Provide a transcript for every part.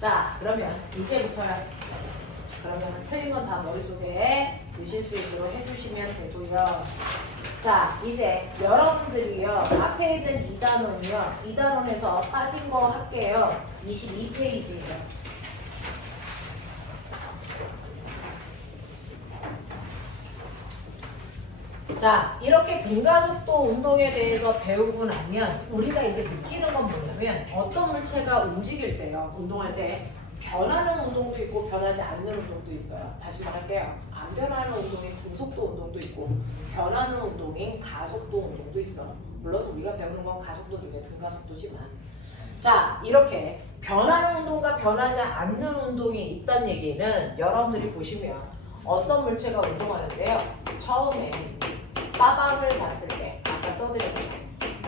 자, 그러면 이제부터야. 그러면 틀린 건 다 머릿속에 드실 수 있도록 해주시면 되고요. 자, 이제 여러분들이요. 앞에 있는 2단원이요. 2단원에서 빠진 거 할게요. 22페이지예요. 자, 이렇게 등가속도 운동에 대해서 배우고 나면 우리가 이제 느끼는 건 뭐냐면 어떤 물체가 움직일 때요. 운동할 때 변하는 운동도 있고 변하지 않는 운동도 있어요. 다시 말할게요. 안 변하는 운동인 등속도 운동도 있고 변하는 운동인 가속도 운동도 있어. 물론 우리가 배우는 건 가속도 중에 등가속도지만 자, 이렇게 변하는 운동과 변하지 않는 운동이 있다는 얘기는 여러분들이 보시면 어떤 물체가 운동하는데요. 처음에 빠방을 봤을 때 아까 써드렸죠.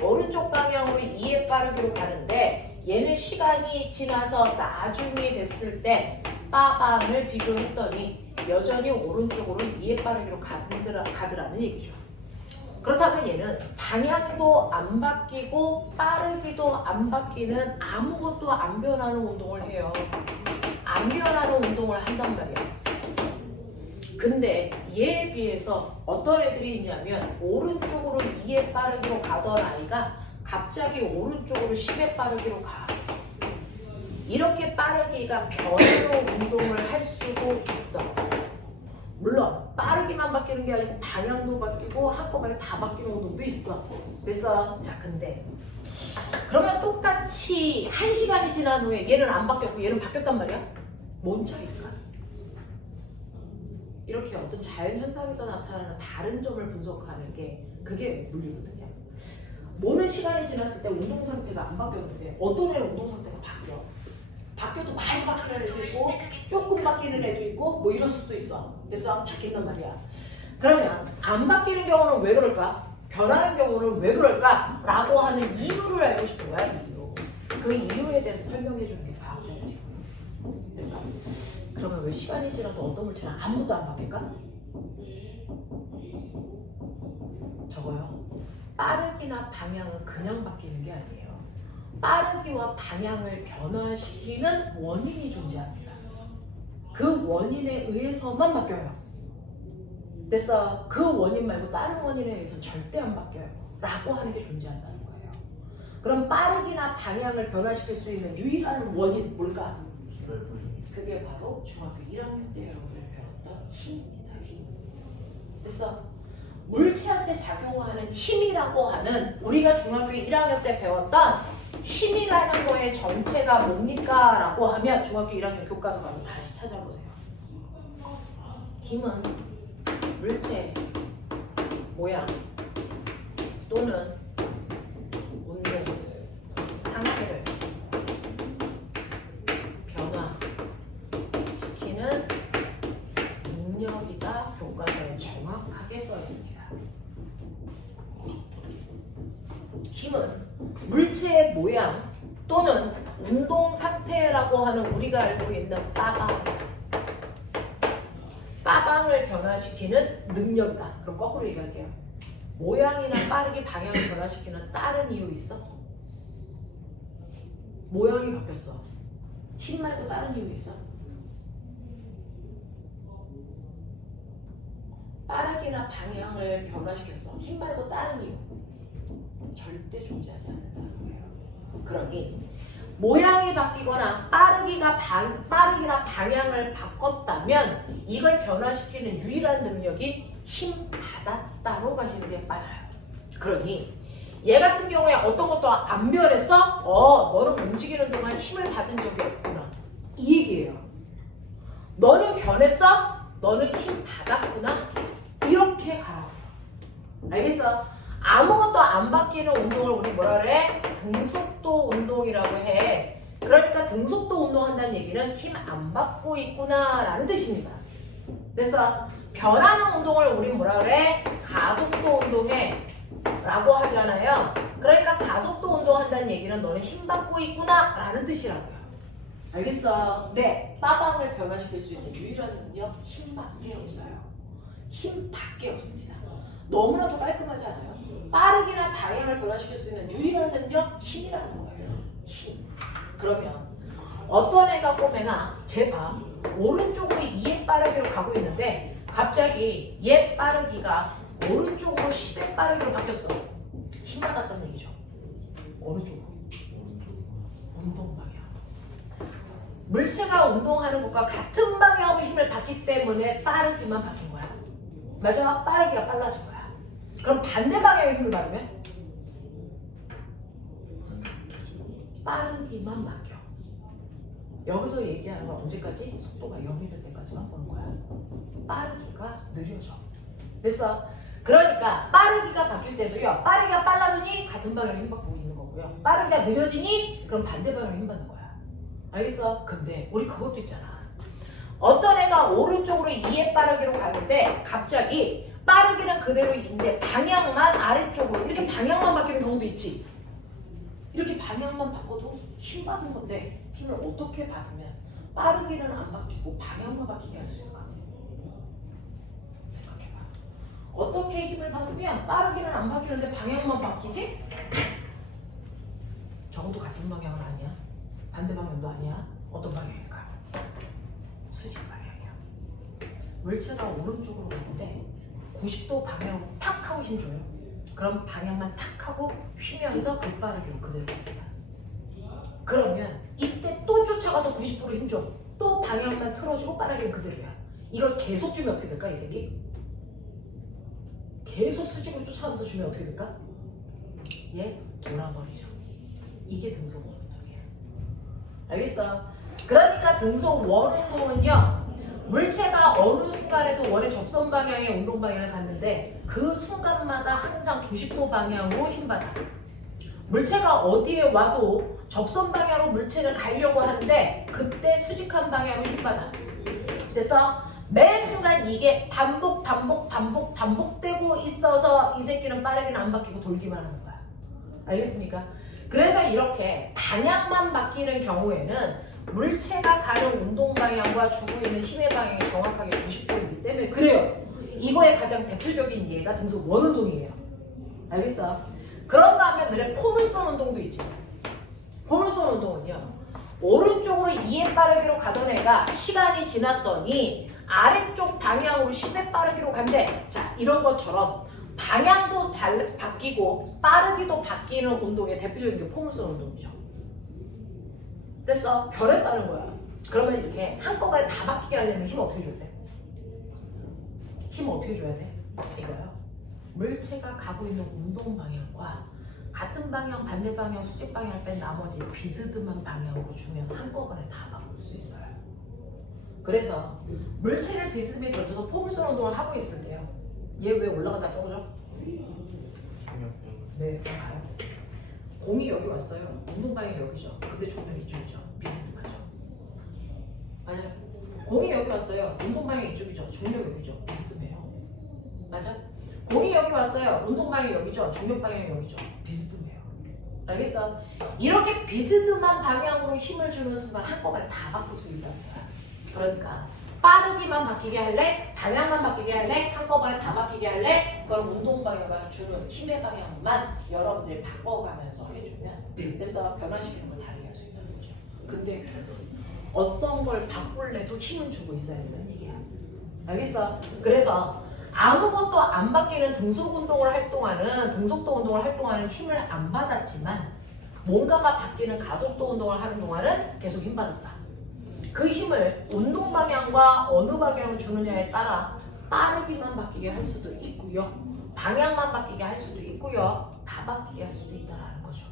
오른쪽 방향으로 2의 빠르기로 가는데 얘는 시간이 지나서 나중에 됐을 때 빠방을 비교했더니 여전히 오른쪽으로 2의 빠르기로 가더라는 얘기죠. 그렇다면 얘는 방향도 안 바뀌고 빠르기도 안 바뀌는 아무것도 안 변하는 운동을 해요. 안 변하는 운동을 한단 말이야. 근데 얘에 비해서 어떤 애들이 있냐면 오른쪽으로 2의 빠르기로 가던 아이가 갑자기 오른쪽으로 10의 빠르기로 가. 이렇게 빠르기가 변으로 운동을 할 수도 있어. 물론 빠르기만 바뀌는 게 아니고 방향도 바뀌고 한꺼번에 다 바뀌는 운동도 있어. 됐어? 자, 근데 그러면 똑같이 1시간이 지난 후에 얘는 안 바뀌었고 얘는 바뀌었단 말이야? 뭔 차이일까? 이렇게 어떤 자연현상에서 나타나는 다른 점을 분석하는 게 그게 물리거든요. 뭐는 시간이 지났을 때 운동 상태가 안 바뀌었는데 어떤 애는 운동 상태가 바뀌어. 바뀌어도 많이 바뀌는 애도 있고 조금 바뀌는 애도 있고 뭐 이럴 수도 있어. 그래서 바뀐단 말이야. 그러면 안 바뀌는 경우는 왜 그럴까? 변하는 경우는 왜 그럴까? 라고 하는 이유를 알고 싶은 거야. 이유. 그 이유에 대해서 설명해 주는 게 과학자지. 그래서 그러면 왜 시간이 지나도 어떤 물체는 아무도 안 바뀔까? 저거요. 빠르기나 방향은 그냥 바뀌는 게 아니에요. 빠르기와 방향을 변화시키는 원인이 존재합니다. 그 원인에 의해서만 바뀌어요. 그래서 그 원인 말고 다른 원인에 의해서 절대 안 바뀌어요. 라고 하는 게 존재한다는 거예요. 그럼 빠르기나 방향을 변화시킬 수 있는 유일한 원인 뭘까? 그게 바로 중학교 1학년 때 여러분들 배웠던 힘입니다. 힘. 그래서 물체한테 작용하는 힘이라고 하는 우리가 중학교 1학년 때 배웠던 힘이라는 거의 정체가 뭡니까? 라고 하면 중학교 1학년 교과서 가서 다시 찾아보세요. 힘은 물체, 모양 또는 운동, 상태를 변화시키는 능력이다. 교과서에 정확하게 써 있습니다. 힘은 물체의 모양 또는 운동 상태라고 하는 우리가 알고 있는 빠방을 변화시키는 능력이다. 그럼 거꾸로 얘기할게요. 모양이나 빠르게 방향을 변화시키는 다른 이유 있어? 모양이 바뀌었어. 힘 말고 다른 이유 있어? 빠르기나 방향을 변화시켰어. 힘 말고 다른 이유 절대 존재하지 않는다는 거예요. 그러니 모양이 바뀌거나 빠르기나 방향을 바꿨다면 이걸 변화시키는 유일한 능력이 힘 받았다로 가시는 게 맞아요. 그러니 얘 같은 경우에 어떤 것도 안 변했어? 너는 움직이는 동안 힘을 받은 적이 없구나. 이 얘기예요. 너는 변했어? 너는 힘 받았구나. 이렇게 가라. 알겠어? 아무것도 안 바뀌는 운동을 우리 뭐라 그래? 등속도 운동이라고 해. 그러니까 등속도 운동한다는 얘기는 힘 안 받고 있구나 라는 뜻입니다. 그래서 변하는 운동을 우리 뭐라 그래? 가속도 운동해 라고 하잖아요. 그러니까 가속도 운동한다는 얘기는 너는 힘 받고 있구나 라는 뜻이라고요. 알겠어? 네, 빠방을 변화시킬 수 있는 유일한 능력 힘밖에 없어요. 힘밖에 없습니다. 너무나도 깔끔하지 않아요? 빠르기나 방향을 변화시킬 수 있는 유일한 능력 힘이라는 거예요. 힘. 그러면 어떤 애가 꼬맹아 제봐 오른쪽으로 2의 빠르기로 가고 있는데 갑자기 얘 빠르기가 오른쪽으로 10의 빠르기로 바뀌었어. 힘 받았다는 얘기죠. 어느 쪽으로? 운동 방향. 물체가 운동하는 것과 같은 방향으로 힘을 받기 때문에 빠르기만 바뀐 거야. 맞아? 빠르기가 빨라진 거야. 그럼 반대 방향의 힘을 받으면 빠르기만 바뀌어. 여기서 얘기하는 건 언제까지? 속도가 0이 될 때까지만 보는 거야. 빠르기가 느려져. 됐어? 그러니까 빠르기가 바뀔 때도요. 빠르기가 빨라지니 같은 방향으로 힘받고 있는 거고요. 빠르기가 느려지니 그럼 반대 방향으로 힘받는 거야. 알겠어? 근데 우리 그것도 있잖아. 어떤 애가 오른쪽으로 2의 빠르기로 가는데 갑자기 빠르기는 그대로 있는데 방향만 아래쪽으로 이렇게 방향만 바뀌는 경우도 있지. 이렇게 방향만 바꿔도 힘 받는 건데 힘을 어떻게 받으면 빠르기는 안 바뀌고 방향만 바뀌게 할 수 있을까? 생각해봐. 어떻게 힘을 받으면 빠르기는 안 바뀌는데 방향만 바뀌지? 적어도 같은 방향은 아니야. 반대 방향도 아니야. 어떤 방향일까? 수직 방향이야. 물체가 오른쪽으로 가는데 90도 방향으로 탁 하고 힘 줘요. 그럼 방향만 탁 하고 휘면서 급빠르기로 그대로 갑니다. 그러면 이때 또 쫓아가서 90도로 힘 줘. 또 방향만 틀어주고 빠르기는 그대로야. 이걸 계속 주면 어떻게 될까 이 새끼? 계속 수직으로 쫓아가면서 주면 어떻게 될까? 얘 돌아버리죠. 이게 등속 원운동이야. 알겠어? 그러니까 등속 원운동은요. 물체가 어느 순간에도 원의 접선 방향의 운동 방향을 갖는데 그 순간마다 항상 90도 방향으로 힘받아. 물체가 어디에 와도 접선 방향으로 물체를 가려고 하는데 그때 수직한 방향으로 힘받아. 됐어? 매 순간 이게 반복되고 있어서 이 새끼는 빠르게는 안 바뀌고 돌기만 하는 거야. 알겠습니까? 그래서 이렇게 방향만 바뀌는 경우에는 물체가 가는 운동 방향과 주고 있는 힘의 방향이 정확하게 90도이기 때문에 그래요. 이거의 가장 대표적인 예가 등속 원운동이에요. 알겠어? 그런가 하면 너네 포물선 운동도 있지. 포물선 운동은요. 오른쪽으로 2의 빠르기로 가던 애가 시간이 지났더니 아래쪽 방향으로 10의 빠르기로 간대. 자, 이런 것처럼 방향도 바뀌고 빠르기도 바뀌는 운동의 대표적인 게 포물선 운동이죠. 됐어? 변했다는 거야. 그러면 이렇게 한꺼번에 다 바뀌게 하려면 힘 어떻게 줘야 돼? 힘 어떻게 줘야 돼? 이거요. 물체가 가고 있는 운동 방향과 같은 방향, 반대 방향, 수직 방향 할 때 나머지 비스듬한 방향으로 주면 한꺼번에 다 바꿀 수 있어요. 그래서 물체를 비스듬히 던져서 포물선 운동을 하고 있을 때요. 얘 왜 올라가다 떨어져? 네, 그럼 가요. 공이 여기 왔어요. 운동 방향이 여기죠. 근데 조명 이쪽이죠. 비스듬하죠. 맞아요. 공이 여기 왔어요. 운동 방향이 이쪽이죠. 중력 여기죠. 비스듬해요. 맞아? 공이 여기 왔어요. 운동 방향이 여기죠. 중력 방향이 여기죠. 비스듬해요. 알겠어? 이렇게 비스듬한 방향으로 힘을 주는 순간 한꺼번에 다 바꿀 수 있다는 거야. 그러니까 빠르기만 바뀌게 할래? 방향만 바뀌게 할래? 한꺼번에 다 바뀌게 할래? 그걸 운동 방향만 주는 힘의 방향만 여러분들이 바꿔가면서 해주면 그래서 변화시키는 걸 다르게 할 수 있다는 거죠. 근데 어떤 걸 바꿀래도 힘은 주고 있어야 된다는 얘기야. 알겠어? 그래서 아무것도 안 바뀌는 등속 운동을 할 동안은 등속도 운동을 할 동안은 힘을 안 받았지만 뭔가가 바뀌는 가속도 운동을 하는 동안은 계속 힘 받았다. 그 힘을 운동 방향과 어느 방향을 주느냐에 따라 빠르기만 바뀌게 할 수도 있고요. 방향만 바뀌게 할 수도 있고요. 다 바뀌게 할 수도 있다는 거죠.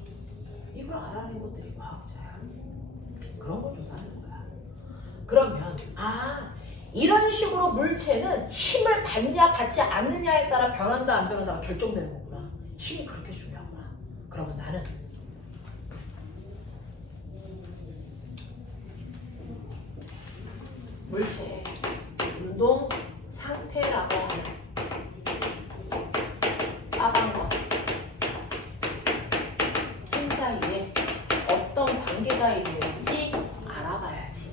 이걸 알아낸 것들이 과학자야. 그런 걸 조사하는 거야. 그러면 이런 식으로 물체는 힘을 받냐 받지 않느냐에 따라 변한다 안 변한다가 결정되는 거구나. 힘이 그렇게 중요하구나. 그러면 나는 물체의 운동 상태라고 하는 빠방과 힘 사이에 어떤 관계가 있는지 알아봐야지.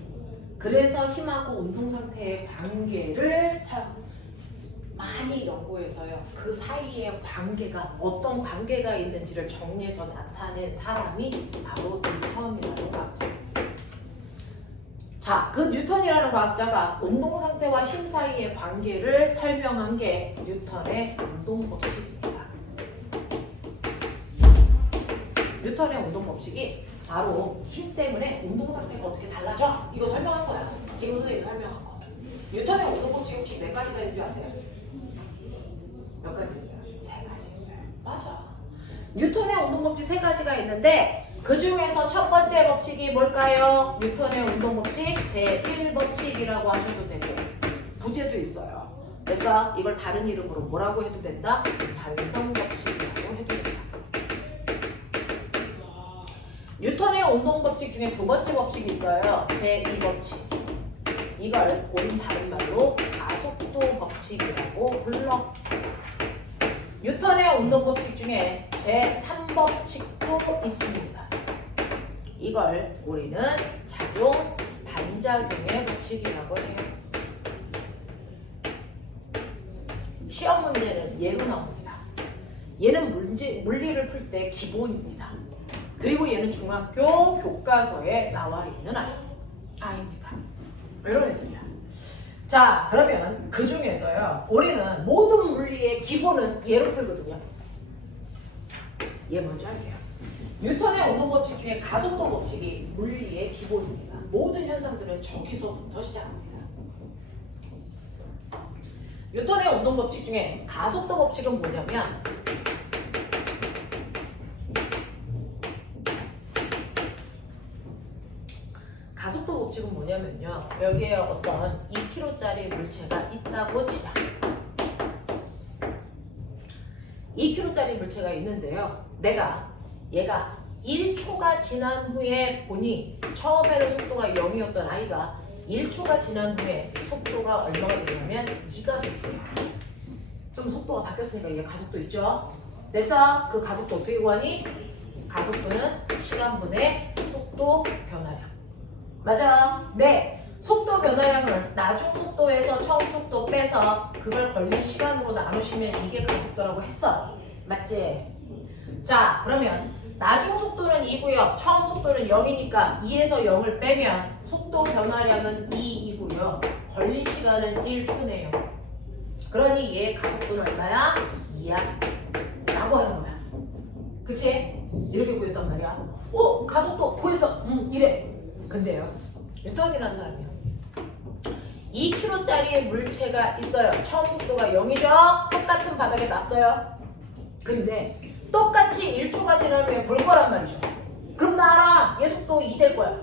그래서 힘하고 운동 상태의 관계를 많이 연구해서요. 그 사이의 관계가 어떤 관계가 있는지를 정리해서 나타낸 사람이 바로 뉴턴이라는 과학자입니다. 자, 그 뉴턴이라는 과학자가 운동 상태와 힘 사이의 관계를 설명한 게 뉴턴의 운동 법칙입니다. 뉴턴의 운동 법칙이 바로 힘 때문에 운동 상태가 어떻게 달라져? 이거 설명한 거야. 지금 선생님이 설명한 거. 뉴턴의 운동 법칙이 혹시 몇 가지가 있는 줄 아세요? 몇 가지 있어요? 세 가지 있어요. 맞아. 뉴턴의 운동 법칙 세 가지가 있는데 그 중에서 첫 번째 법칙이 뭘까요? 뉴턴의 운동 법칙 제1법칙이라고 하셔도 되고 부제도 있어요. 그래서 이걸 다른 이름으로 뭐라고 해도 된다? 반성법칙이라고 해도 된다. 뉴턴의 운동 법칙 중에 두 번째 법칙이 있어요. 제2법칙. 이걸 우린 다른 말로 가속도 법칙이라고 불러. 뉴턴의 운동 법칙 중에 제3법칙도 있습니다. 이걸 우리는 작용, 반작용의 법칙이라고 해요. 시험 문제는 얘로 나옵니다. 얘는 물리를 풀 때 기본입니다. 그리고 얘는 중학교 교과서에 나와 있는 아이입니다. 이런 애들이야. 자, 그러면 그 중에서요, 우리는 모든 물리의 기본은 얘로 풀거든요. 얘 먼저 할게요. 뉴턴의 운동 법칙 중에 가속도 법칙이 물리의 기본입니다. 모든 현상들은 저기서부터 시작합니다. 뉴턴의 운동 법칙 중에 가속도 법칙은 뭐냐면 가속도 법칙은 뭐냐면요. 여기에 어떤 2kg짜리 물체가 있다고 치자. 2kg짜리 물체가 있는데요. 얘가 1초가 지난 후에 보니 처음에는 속도가 0이었던 아이가 1초가 지난 후에 속도가 얼마가 되냐면 2가 됐대요. 좀 속도가 바뀌었으니까 이게 가속도 있죠? 됐어? 그 가속도 어떻게 구하니? 가속도는 시간분의 속도 변화량. 맞아. 네. 속도 변화량은 나중 속도에서 처음 속도 빼서 그걸 걸린 시간으로 나누시면 이게 가속도라고 했어. 맞지? 자, 그러면 나중 속도는 2고요. 처음 속도는 0이니까 2에서 0을 빼면 속도 변화량은 2이고요. 걸린 시간은 1초네요. 그러니 얘의 가속도는 얼마야? 2야. 라고 하는 거야. 그치? 이렇게 구했단 말이야. 가속도 구했어. 이래. 근데요, 뉴턴이라는 사람이요. 2kg짜리 물체가 있어요. 처음 속도가 0이죠? 똑같은 바닥에 놨어요. 근데 똑같이 1초가 지난 후에 볼 거란 말이죠. 그럼 나 알아. 얘 속도 2 될 거야.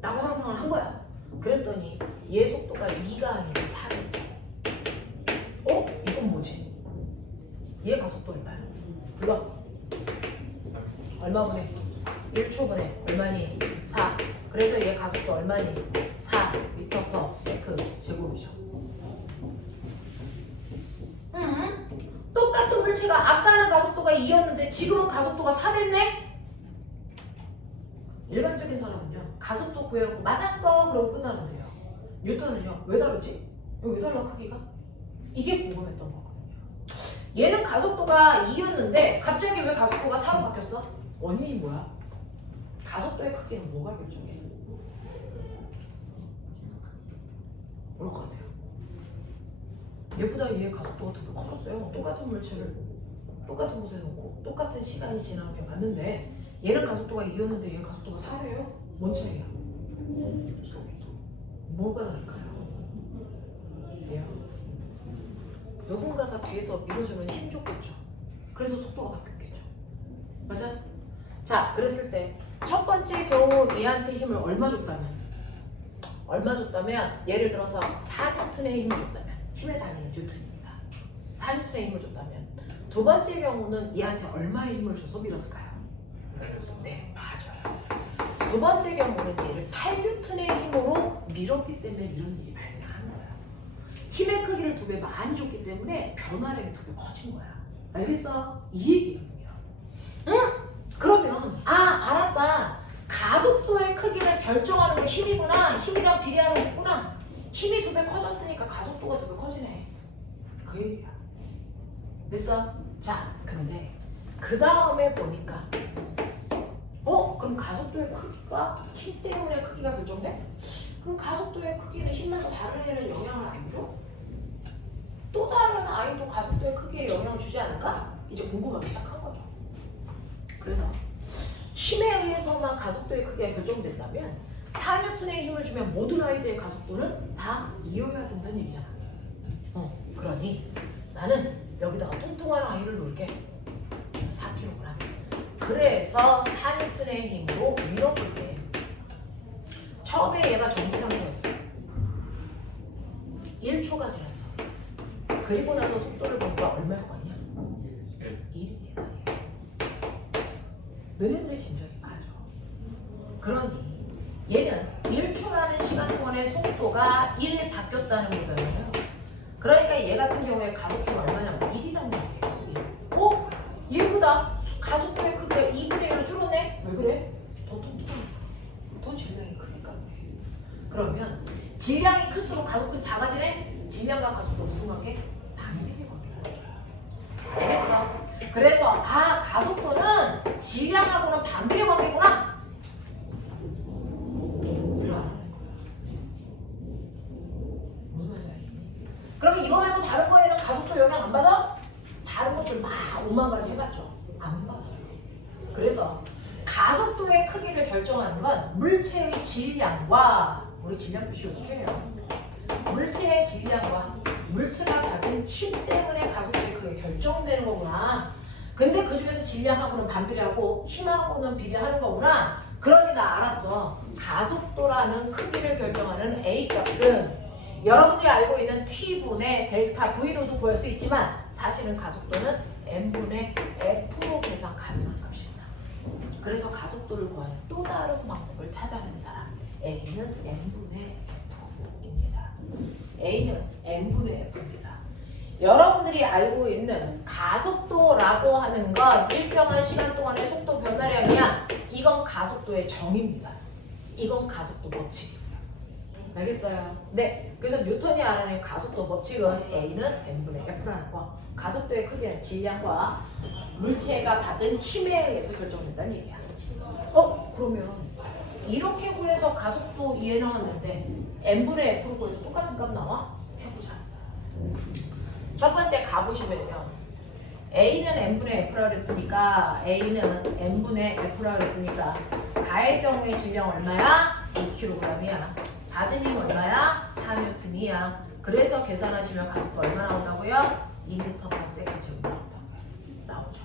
라고 상상을 한 거야. 그랬더니 얘 속도가 2가 아니라 4됐어. 이건 뭐지? 얘 가속도 얼마야? 불러. 얼마 분의? 1초분의 얼마니? 4. 그래서 얘 가속도 얼마니? 4 미터 퍼 세크 제곱이죠. 똑같은 물체가 아까는 가속도가 2였는데 지금은 가속도가 4 됐네? 일반적인 사람은요, 가속도 구해놓고 맞았어 그러고 끝나면 돼요. 뉴턴은요, 왜 다르지? 왜 달라 크기가? 이게 궁금했던 거거든요. 얘는 가속도가 2였는데 갑자기 왜 가속도가 4로 바뀌었어? 원인이 뭐야? 가속도의 크기는 뭐가 결정해? 뭘 것 같아요? 얘보다 얘 가속도가 2배 커졌어요. 똑같은 물체를 똑같은 곳에 놓고 똑같은 시간이 지난 후에 봤는데 얘는 가속도가 2였는데 얘는 가속도가 4래요? 뭔 차이야? 뭐가 다를까요? 얘요. 누군가가 뒤에서 밀어주면 힘 줬겠죠. 그래서 속도가 바뀌었겠죠. 맞아? 자, 그랬을 때 첫 번째 경우 얘한테 힘을 얼마 줬다면? 예를 들어서 4N의 힘을 줬다면, 힘의 단위는 뉴턴입니다. 4N의 힘을 줬다면 두 번째 경우는 얘한테 얼마의 힘을 줘서 밀었을까요? 네, 맞아요. 두 번째 경우는 얘를 8N의 힘으로 밀었기 때문에 이런 일이 발생한 거예요. 힘의 크기를 2배 많이 줬기 때문에 변화량이 2배 커진 거야. 알겠어? 이 얘기거든요. 응? 그러면 알았다. 가속도의 크기를 결정하는 게 힘이구나. 힘이랑 비례하는 거구나. 힘이 2배 커졌으니까 가속도가 2배 커지네. 그 얘기야. 됐어? 자, 근데 그 다음에 보니까 그럼 가속도의 크기가 힘 때문에 크기가 결정돼? 그럼 가속도의 크기는 힘만과 다른 애는 영향을 안 줘? 또 다른 아이도 가속도의 크기에 영향을 주지 않을까? 이제 궁금하기 시작한 거죠. 그래서 힘에 의해서만 가속도의 크기가 결정된다면 4N의 힘을 주면 모든 아이들의 가속도는 다 이어야 된다는 얘기잖아. 그러니 나는 여기다가 뚱뚱한 아이를 놓을게. 4kg. 그래서 4N의 힘으로 밀어볼게. 처음에 얘가 정지 상태였어. 1초가 지났어. 그리고 나서 속도를 보니까 얼마일 거 아니야? 1이야. 너네들의 짐작이 맞아. 그러니 얘는 1초라는 시간 동안의 속도가 1 바뀌었다는 거잖아요. 그러니까 얘 같은 경우에 가속도가 얼마냐면 1이라는 얘기예요. 얘보다 가속도의 크기가 2분의 1로 줄었네? 왜 그래? 더 뚱뚱하니까. 더 질량이 크니까 그래. 그러면 질량이 클수록 가속도는 작아지네? 질량과 가속도 무슨 관계? 반비례 관계라는 거야. 알겠어? 그래서 가속도는 질량하고는 반비례 관계구나. 이걸 알아낸 거야. 무슨 말인지 알겠니? 그러면 이거 말고 다른 거에는 가속도 영향 안 받아? 다른 것들 막 5만 가지 해봤죠? 안 받아요. 그래서 가속도의 크기를 결정하는 건 물체의 질량과 우리 질량 표시 어떻게 해요? 물체의 질량과 물체가 받은 힘 때문에 가속도의 크기가 결정되는 거구나. 근데 그 중에서 질량하고는 반비례하고 힘하고는 비례하는 거구나. 그러니 나 알았어. 가속도라는 크기를 결정하는 A 값은 여러분들이 알고 있는 T분의 델타 V로도 구할 수 있지만 사실은 가속도는 M분의 F로 계산 가능한 값입니다. 그래서 가속도를 구하는 또 다른 방법을 찾아낸 사람 A는 M분의 F입니다. A는 M분의 F입니다. 여러분들이 알고 있는 가속도라고 하는 건 일정한 시간 동안의 속도 변화량이야. 이건 가속도의 정의입니다. 이건 가속도 법칙입니다. 알겠어요? 네. 그래서 뉴턴이 알아낸 가속도 법칙은 A는 M분의 F라는 거. 가속도의 크기는 질량과 물체가 받은 힘에 의해서 결정된다는 얘기야. 그러면 이렇게 구해서 가속도 이해 나왔는데 M분의 F로 구해서 똑같은 값 나와? 해보자. 첫 번째 가보시면요. A는 M분의 F라 그랬으니까 A는 M분의 F라 그랬으니까 가의 경우에 질량 얼마야? 2kg이야. 받은 힘 얼마야? 4N이야. 그래서 계산하시면 가속도 얼마 나온다고요? 2m/s 나오죠.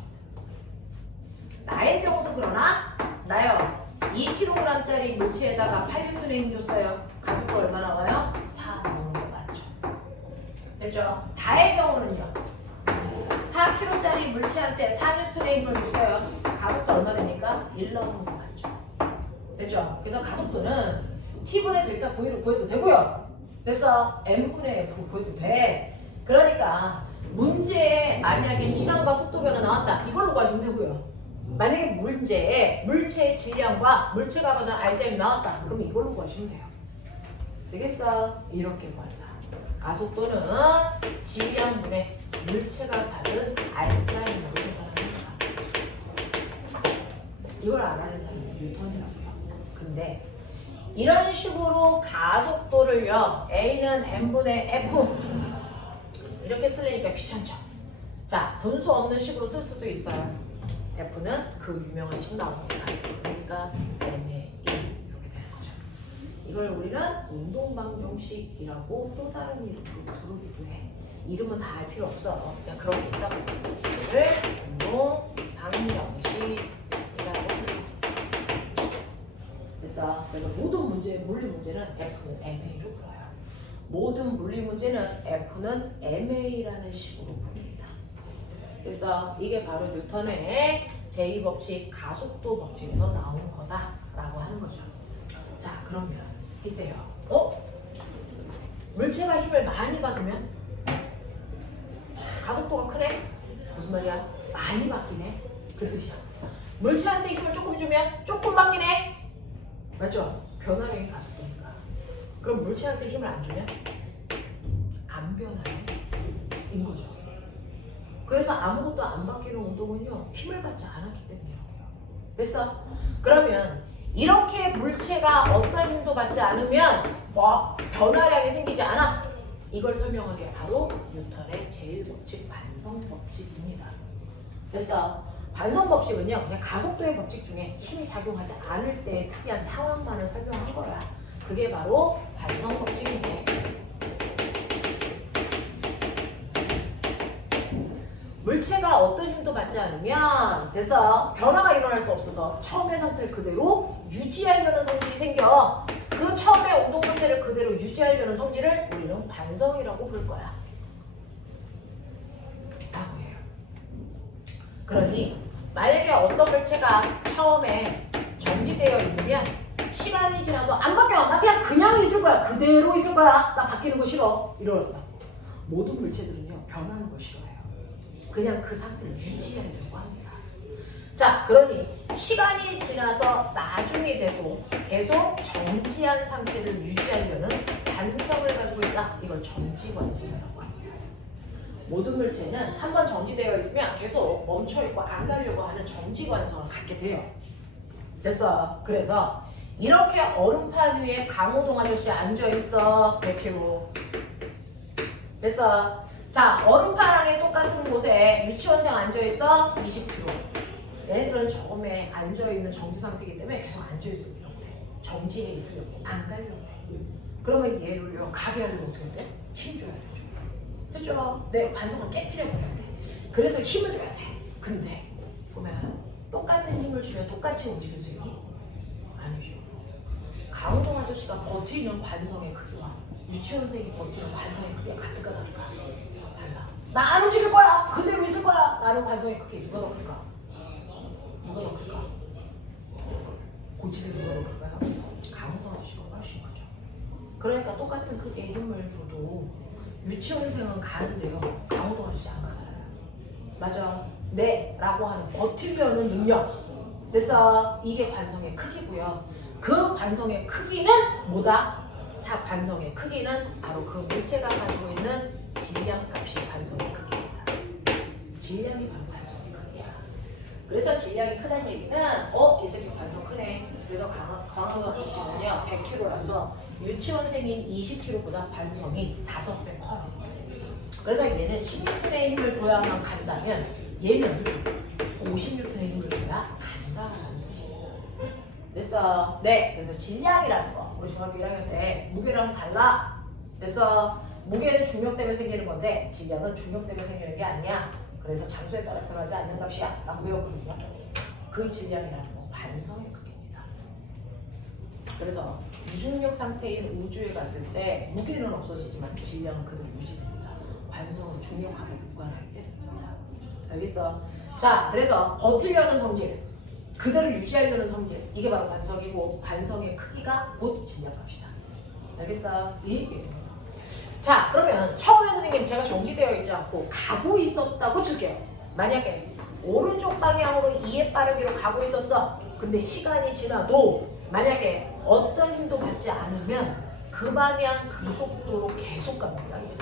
나의 경우도 그러나 나요. 2kg짜리 물체에다가 8N의 힘 줬어요. 가속도 얼마 나와요? 4 나오는 거 맞죠? 됐죠? 다의 경우는요. 4kg짜리 물체한테 4N의 힘을 줬어요. 가속도 얼마 됩니까? 1 나오는 거 맞죠? 됐죠? 그래서 가속도는 T분의 델타 V로 구해도 되고요. 그래서 M분의 F 구해도 돼. 그러니까 문제에 만약에 시간과 속도 변화 나왔다. 이걸로 가시면 되고요. 만약에 문제에 물체의 질량과 물체가 받은 R자임이 나왔다. 그럼 이걸로 구하시면 돼요. 되겠어? 이렇게 구한다. 가속도는 질량분의 물체가 받은 R자임으로 계산합니다. 이걸 알아낸 사람이 뉴턴이라고요. 근데 이런 식으로 가속도를요. A는 M분의 F 이렇게 쓰려니까 귀찮죠. 자, 분수 없는 식으로 쓸 수도 있어요. F는 그 유명한 식 나옵니다. 그러니까 M의 1 이렇게 되는 거죠. 이걸 우리는 운동방정식이라고 또 다른 이름으로 부르기도 해. 이름은 다 알 필요 없어. 그냥 그런 게 있다고. 이를 운동방정식이라고 불러요. 그래서 모든 문제, 물리 문제는 F는 MA로 불러요. 모든 물리 문제는 F는 MA라는 식으로 부릅니다. 그래서 이게 바로 뉴턴의 제2법칙 가속도 법칙에서 나온 거다라고 하는 거죠. 자, 그러면 이때요. 물체가 힘을 많이 받으면 가속도가 크네? 무슨 말이야? 많이 받기네? 그 뜻이야. 물체한테 힘을 조금 주면 조금 받기네? 맞죠? 변화량이 가속도니까. 그럼 물체한테 힘을 안 주면 안 변하네? 인 거죠. 그래서 아무것도 안 바뀌는 운동은요, 힘을 받지 않았기 때문이에요. 됐어? 그러면 이렇게 물체가 어떤 힘도 받지 않으면 뭐 변화량이 생기지 않아. 이걸 설명하는 게 바로 뉴턴의 제1법칙 반성 법칙입니다. 됐어. 반성 법칙은요, 그냥 가속도의 법칙 중에 힘이 작용하지 않을 때의 특이한 상황만을 설명한 거야. 그게 바로 반성 법칙인데, 물체가 어떤 힘도 받지 않으면 됐어. 변화가 일어날 수 없어서 처음의 상태를 그대로 유지하려는 성질이 생겨. 그 처음의 운동 상태를 그대로 유지하려는 성질을 우리는 반성이라고 부를 거야. 라고 해요. 그러니 만약에 어떤 물체가 처음에 정지되어 있으면 시간이 지나도 안 바뀌어. 나 그냥 있을 거야. 그대로 있을 거야. 나 바뀌는 거 싫어. 이러다. 모든 물체들은요, 변하는 걸 싫어해요. 그냥 그 상태를 유지하려고 합니다. 자, 그러니 시간이 지나서 나중에 돼도 계속 정지한 상태를 유지하려는 반성을 가지고 있다. 이걸 정지관성이라고 합니다. 모든 물체는 한번 정지되어 있으면 계속 멈춰있고 안 가려고 하는 정지관성을 갖게 돼요. 됐어. 그래서 이렇게 얼음판 위에 강호동 아저씨 앉아있어. 100kg. 됐어. 자, 얼음판 안에 똑같은 곳에 유치원생 앉아있어. 20kg. 얘네들은 처음에 앉아있는 정지 상태이기 때문에 계속 앉아있으려고 그래. 정지해 있으려고. 안 가려고 해. 그러면 얘를요, 가게 하려면 어떻게 돼? 힘 줘야 되죠. 됐죠? 내 관성을 깨트려버려야 돼. 그래서 힘을 줘야 돼. 근데 보면 똑같은 힘을 주면 똑같이 움직일 수 있니? 아니죠. 강호동 아저씨가 버티는 관성의 크기와 유치원생이 버티는 관성의 크기가 같을까 다를까? 달라. 나 안 움직일 거야. 그대로 있을 거야. 라는 관성의 크기 누가 더 클까? 누가 더 클까? 고집이 누가 더 클까요? 강호동 아저씨가 훨씬 크죠. 그러니까 똑같은 크기의 힘을 줘도 유치원생은 가는데요, 강호동 아저씨 안 가잖아요. 맞아. 네 라고 하는 버티려는 능력. 그래서 이게 관성의 크기고요. 그 관성의 크기는 뭐다? 관성의 크기는 바로 그 물체가 가지고 있는 질량값이 관성의 크기입니다. 질량이 바로 관성의 크기야. 그래서 질량이 크다는 얘기는 이 새끼 관성 크네. 그래서 강호동 아저씨는요 100kg라서 유치원생인 20kg보다 관성이 5배 커요. 그래서 얘는 10N의 힘을 줘야만 간다면 얘는 50N의 힘을 줘야 간다라는 뜻이에요. 됐어? 네. 그래서 질량이라는 거 우리 중학교 1학년 때 무게랑 달라. 됐어? 무게는 중력 때문에 생기는 건데 질량은 중력 때문에 생기는 게 아니야. 그래서 장소에 따라 변하지 않는 값이야 라고 배웠거든요. 그 질량이라는 거 관성의 크기입니다. 그래서 무중력 상태인 우주에 갔을 때 무게는 없어지지만 질량은 그대로 유지됩니다. 관성은 중력하고 무관하기 때문입니다. 알겠어? 자, 그래서 버티려는 성질, 그대로 유지하려는 성질, 이게 바로 관성이고 관성의 크기가 곧 질량값이다. 알겠어? 이 얘기예요. 자, 그러면 처음에 선생님 제가 정지되어 있지 않고 가고 있었다고 칠게요. 만약에 오른쪽 방향으로 2의 빠르기로 가고 있었어. 근데 시간이 지나도 만약에 어떤 힘도 받지 않으면 그 방향 그 속도로 계속 갑니다. 얘는.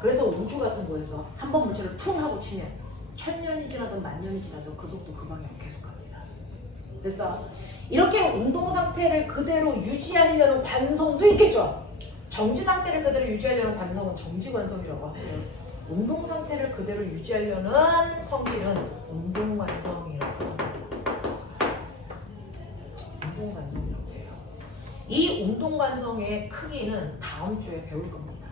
그래서 우주 같은 곳에서 한 번 물체를 퉁 하고 치면 1000년이 지나도 10,000년이 지나도 그 속도 그 방향으로 계속 갑니다. 그래서 이렇게 운동 상태를 그대로 유지하려는 관성도 있겠죠. 정지 상태를 그대로 유지하려는 관성은 정지 관성이라고 하고요. 운동 상태를 그대로 유지하려는 성질은 운동 관성이라고 합니다. 운동 관성이라고 해요. 이 운동 관성의 크기는 다음 주에 배울 겁니다.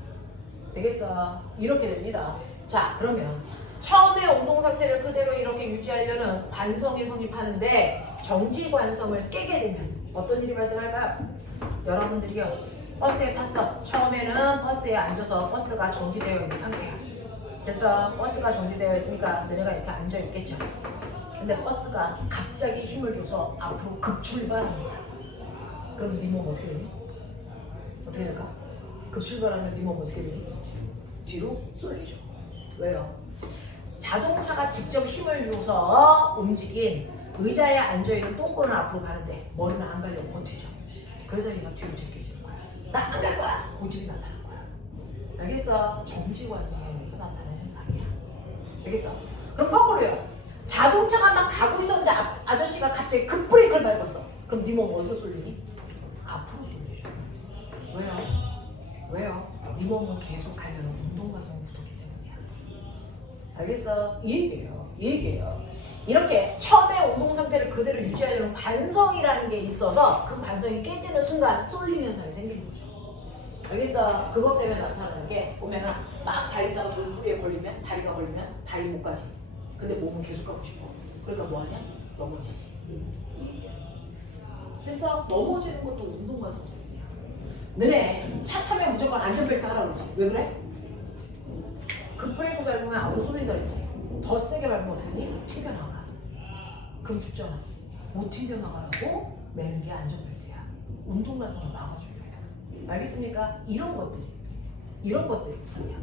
되겠어? 이렇게 됩니다. 자, 그러면 처음에 운동 상태를 그대로 이렇게 유지하려는 관성이 성립하는데 정지 관성을 깨게 되면 어떤 일이 발생할까요? 여러분들이요, 버스에 탔어. 처음에는 버스에 앉아서 버스가 정지되어 있는 상태야. 그래서 버스가 정지되어 있으니까 너네가 이렇게 앉아 있겠죠. 근데 버스가 갑자기 힘을 줘서 앞으로 급출발합니다. 그럼 네 몸 어떻게 되니? 어떻게 될까? 급출발하면 네 몸 어떻게 되니? 뒤로 쏠리죠. 왜요? 자동차가 직접 힘을 줘서 움직인 의자에 앉아있는 똥꼬는 앞으로 가는데 머리는 안 가려고 버티죠. 그래서 얘가 뒤로 제껴지는 거야. 나 안 갈 거야! 고집이 나타난 거야. 알겠어? 정지 과정에서 나타나는 현상이야. 알겠어? 그럼 거꾸로요. 자동차가 막 가고 있었는데 아저씨가 갑자기 급브레이크를 밟았어. 그럼 네 몸 어디서 쏠리니? 앞으로 쏠리죠. 왜요? 왜요? 네 몸은 계속 가려는 운동 과정이 붙었기 때문이야. 알겠어? 이 얘기예요. 이 얘기예요. 이렇게 처음에 운동 상태를 그대로 유지하려는 관성이라는 게 있어서 그 관성이 깨지는 순간 쏠림 현상이 생기는 거죠. 알겠어? 그것 때문에 나타나는 게 보면은 막 달리다가 돌부리에 걸리면 다리가 걸리면 다리 못 가지. 근데 몸은 계속 가고 싶어. 그러니까 뭐 하냐? 넘어지지. 그래서 넘어지는 것도 운동 과정이야. 너네 차 타면 무조건 안전벨트 하라고 그러지. 왜 그래? 급브레이크 밟으면 아무 소리가 있지. 더 세게 밟으면 어떡하니? 튕겨나가. 그럼 죽잖아. 못 튕겨나가라고 매는 게 안전벨트야. 운동 과정을 막아줘야 돼. 알겠습니까? 이런 것들이 있거든요.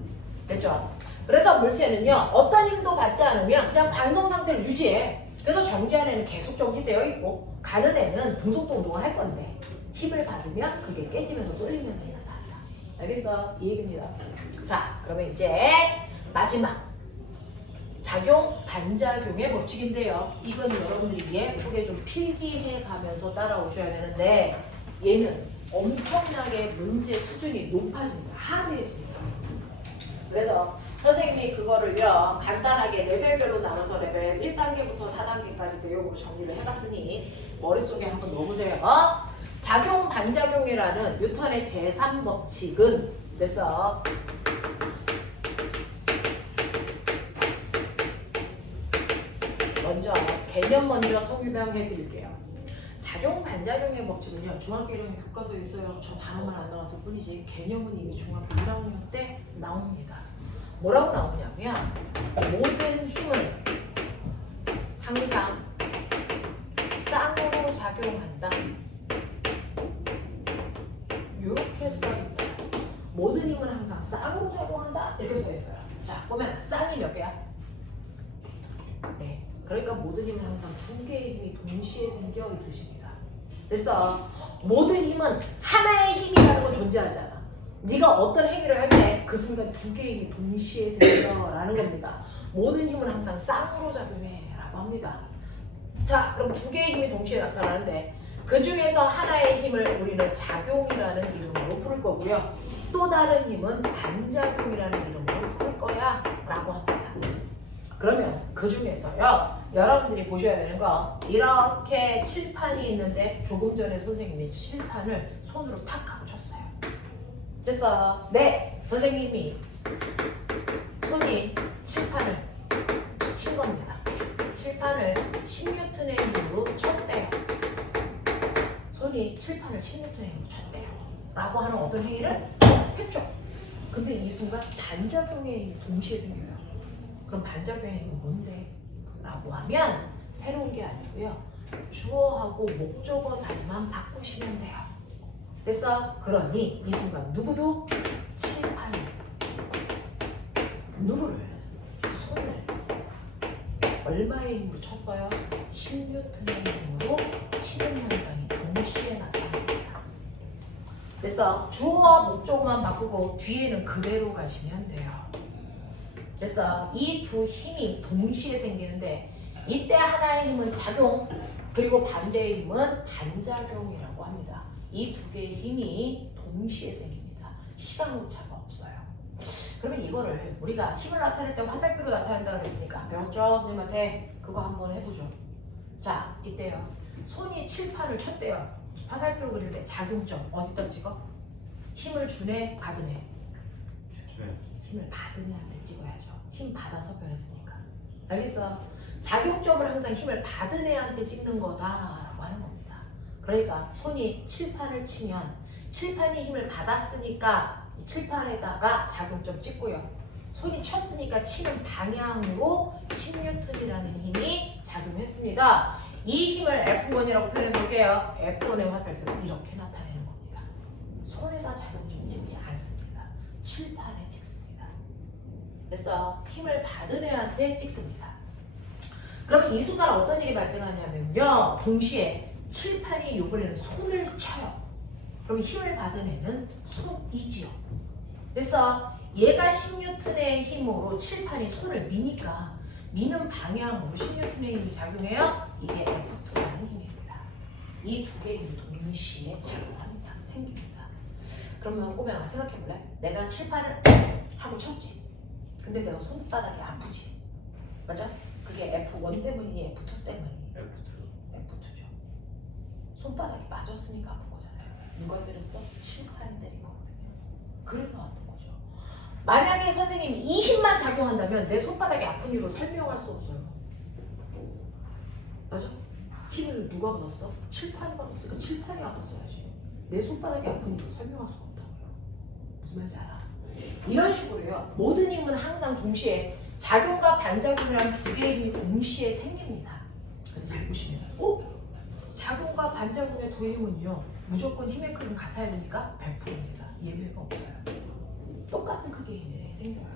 됐죠? 그래서 물체는요, 어떤 힘도 받지 않으면 그냥 관성 상태를 유지해. 그래서 정지한 애는 계속 정지되어 있고, 가는 애는 등속도 운동을 할 건데, 힘을 받으면 그게 깨지면서 쏠리면서 나타난다. 알겠어? 이 얘기입니다. 자, 그러면 이제 마지막. 작용, 반작용의 법칙인데요. 이건 여러분들이 예쁘게 좀 필기해 가면서 따라오셔야 되는데, 얘는 엄청나게 문제 수준이 높아집니다. 하드해집니다. 그래서 선생님이 그거를요, 간단하게 레벨별로 나눠서 레벨 1단계부터 4단계까지 내용으로 정리를 해봤으니 머릿속에 한번 넣어보세요. 작용, 반작용이라는 뉴턴의 제3법칙은 됐어. 먼저 개념 먼저 설명해 드릴게요. 작용, 반작용의 법칙은요, 중학교 1학년 교과서에 있어요. 저 단어만 안 나왔을 뿐이지 개념은 이미 중학교 1학년 때 나옵니다. 뭐라고 나오냐면 모든 힘은 항상 쌍으로 작용한다. 이렇게 써 있어요. 모든 힘은 항상 쌍으로 작용한다. 이렇게 써 있어요. 자, 보면 쌍이 몇 개야? 네. 그러니까 모든 힘은 항상 두 개의 힘이 동시에 생겨 이 뜻입니다. 그래서 모든 힘은 하나의 힘이라는 건 존재하지 않아. 네가 어떤 행위를 할 때 그 순간 두 개의 힘이 동시에 생겨라는 겁니다. 모든 힘은 항상 쌍으로 작용해 라고 합니다. 자, 그럼 두 개의 힘이 동시에 나타나는데 그 중에서 하나의 힘을 우리는 작용이라는 이름으로 부를 거고요. 또 다른 힘은 반작용이라는 이름으로 부를 거야 라고 합니다. 그러면 그 중에서요, 여러분들이 보셔야 되는 거, 이렇게 칠판이 있는데 조금 전에 선생님이 칠판을 손으로 탁 하고 쳤어요. 됐어? 네, 선생님이 손이 칠판을 친 겁니다. 칠판을 10N의 힘으로 쳤대요. 손이 칠판을 10N의 힘으로 쳤대요. 라고 하는 어떤 행위를 했죠. 근데 이 순간 반작용의 힘이 동시에 생겨요. 그럼 반작용의 힘은 뭔데? 라고 하면 새로운 게 아니고요. 주어하고 목적어 자리만 바꾸시면 돼요. 됐어? 그러니 이 순간 누구도 칠판이 누구를? 손을 얼마의 힘으로 쳤어요? 10N의 힘으로 치는 현상이 동시에 나타납니다. 됐어? 주어와 목적어만 바꾸고 뒤에는 그대로 가시면 돼요. 됐어? 이 두 힘이 동시에 생기는데 이때 하나의 힘은 작용, 그리고 반대의 힘은 반작용이라고 합니다. 이 두 개의 힘이 동시에 생깁니다. 시간 오차가 없어요. 그러면 이거를 우리가 힘을 나타낼 때 화살표로 나타낸다고 했으니까 배웠죠? 선생님한테 그거 한번 해보죠. 자, 이때요. 손이 칠판을 쳤대요. 화살표로 그릴 때 작용점 어디다 찍어? 힘을 주네, 받으네? 힘을 받은 애한테 찍어야죠. 힘 받아서 변했으니까. 알겠어? 작용점을 항상 힘을 받은 애한테 찍는 거다라고 하는 겁니다. 그러니까 손이 칠판을 치면 칠판이 힘을 받았으니까 칠판에다가 작용점 찍고요. 손이 쳤으니까 치는 방향으로 10N이라는 힘이 작용했습니다. 이 힘을 F1이라고 표현해 볼게요. F1의 화살표는 이렇게 나타내는 겁니다. 손에다 작용점 찍지 않습니다. 칠판에 찍습니다. 됐어? 힘을 받은 애한테 찍습니다. 그러면 이 순간 어떤 일이 발생하냐면요. 동시에 칠판이 이번에는 손을 쳐요. 그럼 힘을 받은 애는 손이지요. 그래서 얘가 10N의 힘으로 칠판이 손을 미니까 미는 방향으로 10N의 힘이 작용해요. 이게 F2라는 힘입니다. 이 두 개의 힘이 동시에 작용합니다. 생깁니다. 그러면 꼬맹아 생각해볼래? 내가 칠판을 하고 쳤지. 근데 내가 손바닥이 아프지. 맞아? 그게 F1 때문이니 F2 때문이니? F2죠. 손바닥이 맞았으니까 아픈 거잖아요. 누가 때렸어? 칠판이 때린 거거든요. 그래서 아픈 거죠. 만약에 선생님이 이 힘만 작용한다면 내 손바닥이 아픈 이유로 설명할 수 없어요. 맞아? 힘을 누가 받았어? 칠판이 받았으니까 칠판이 아팠어야지. 내 손바닥이 아픈 이유로 설명할 수가 없다고요. 무슨 말인지 알아? 이런 식으로요. 모든 힘은 항상 동시에 작용과 반작용이라는 두 개의 힘이 동시에 생깁니다. 그래서 잘 보시면 작용과 반작용의 두 힘은요. 무조건 힘의 크기는 같아야 되니까 100%입니다. 예외가 없어요. 똑같은 크기의 힘이 생겨요.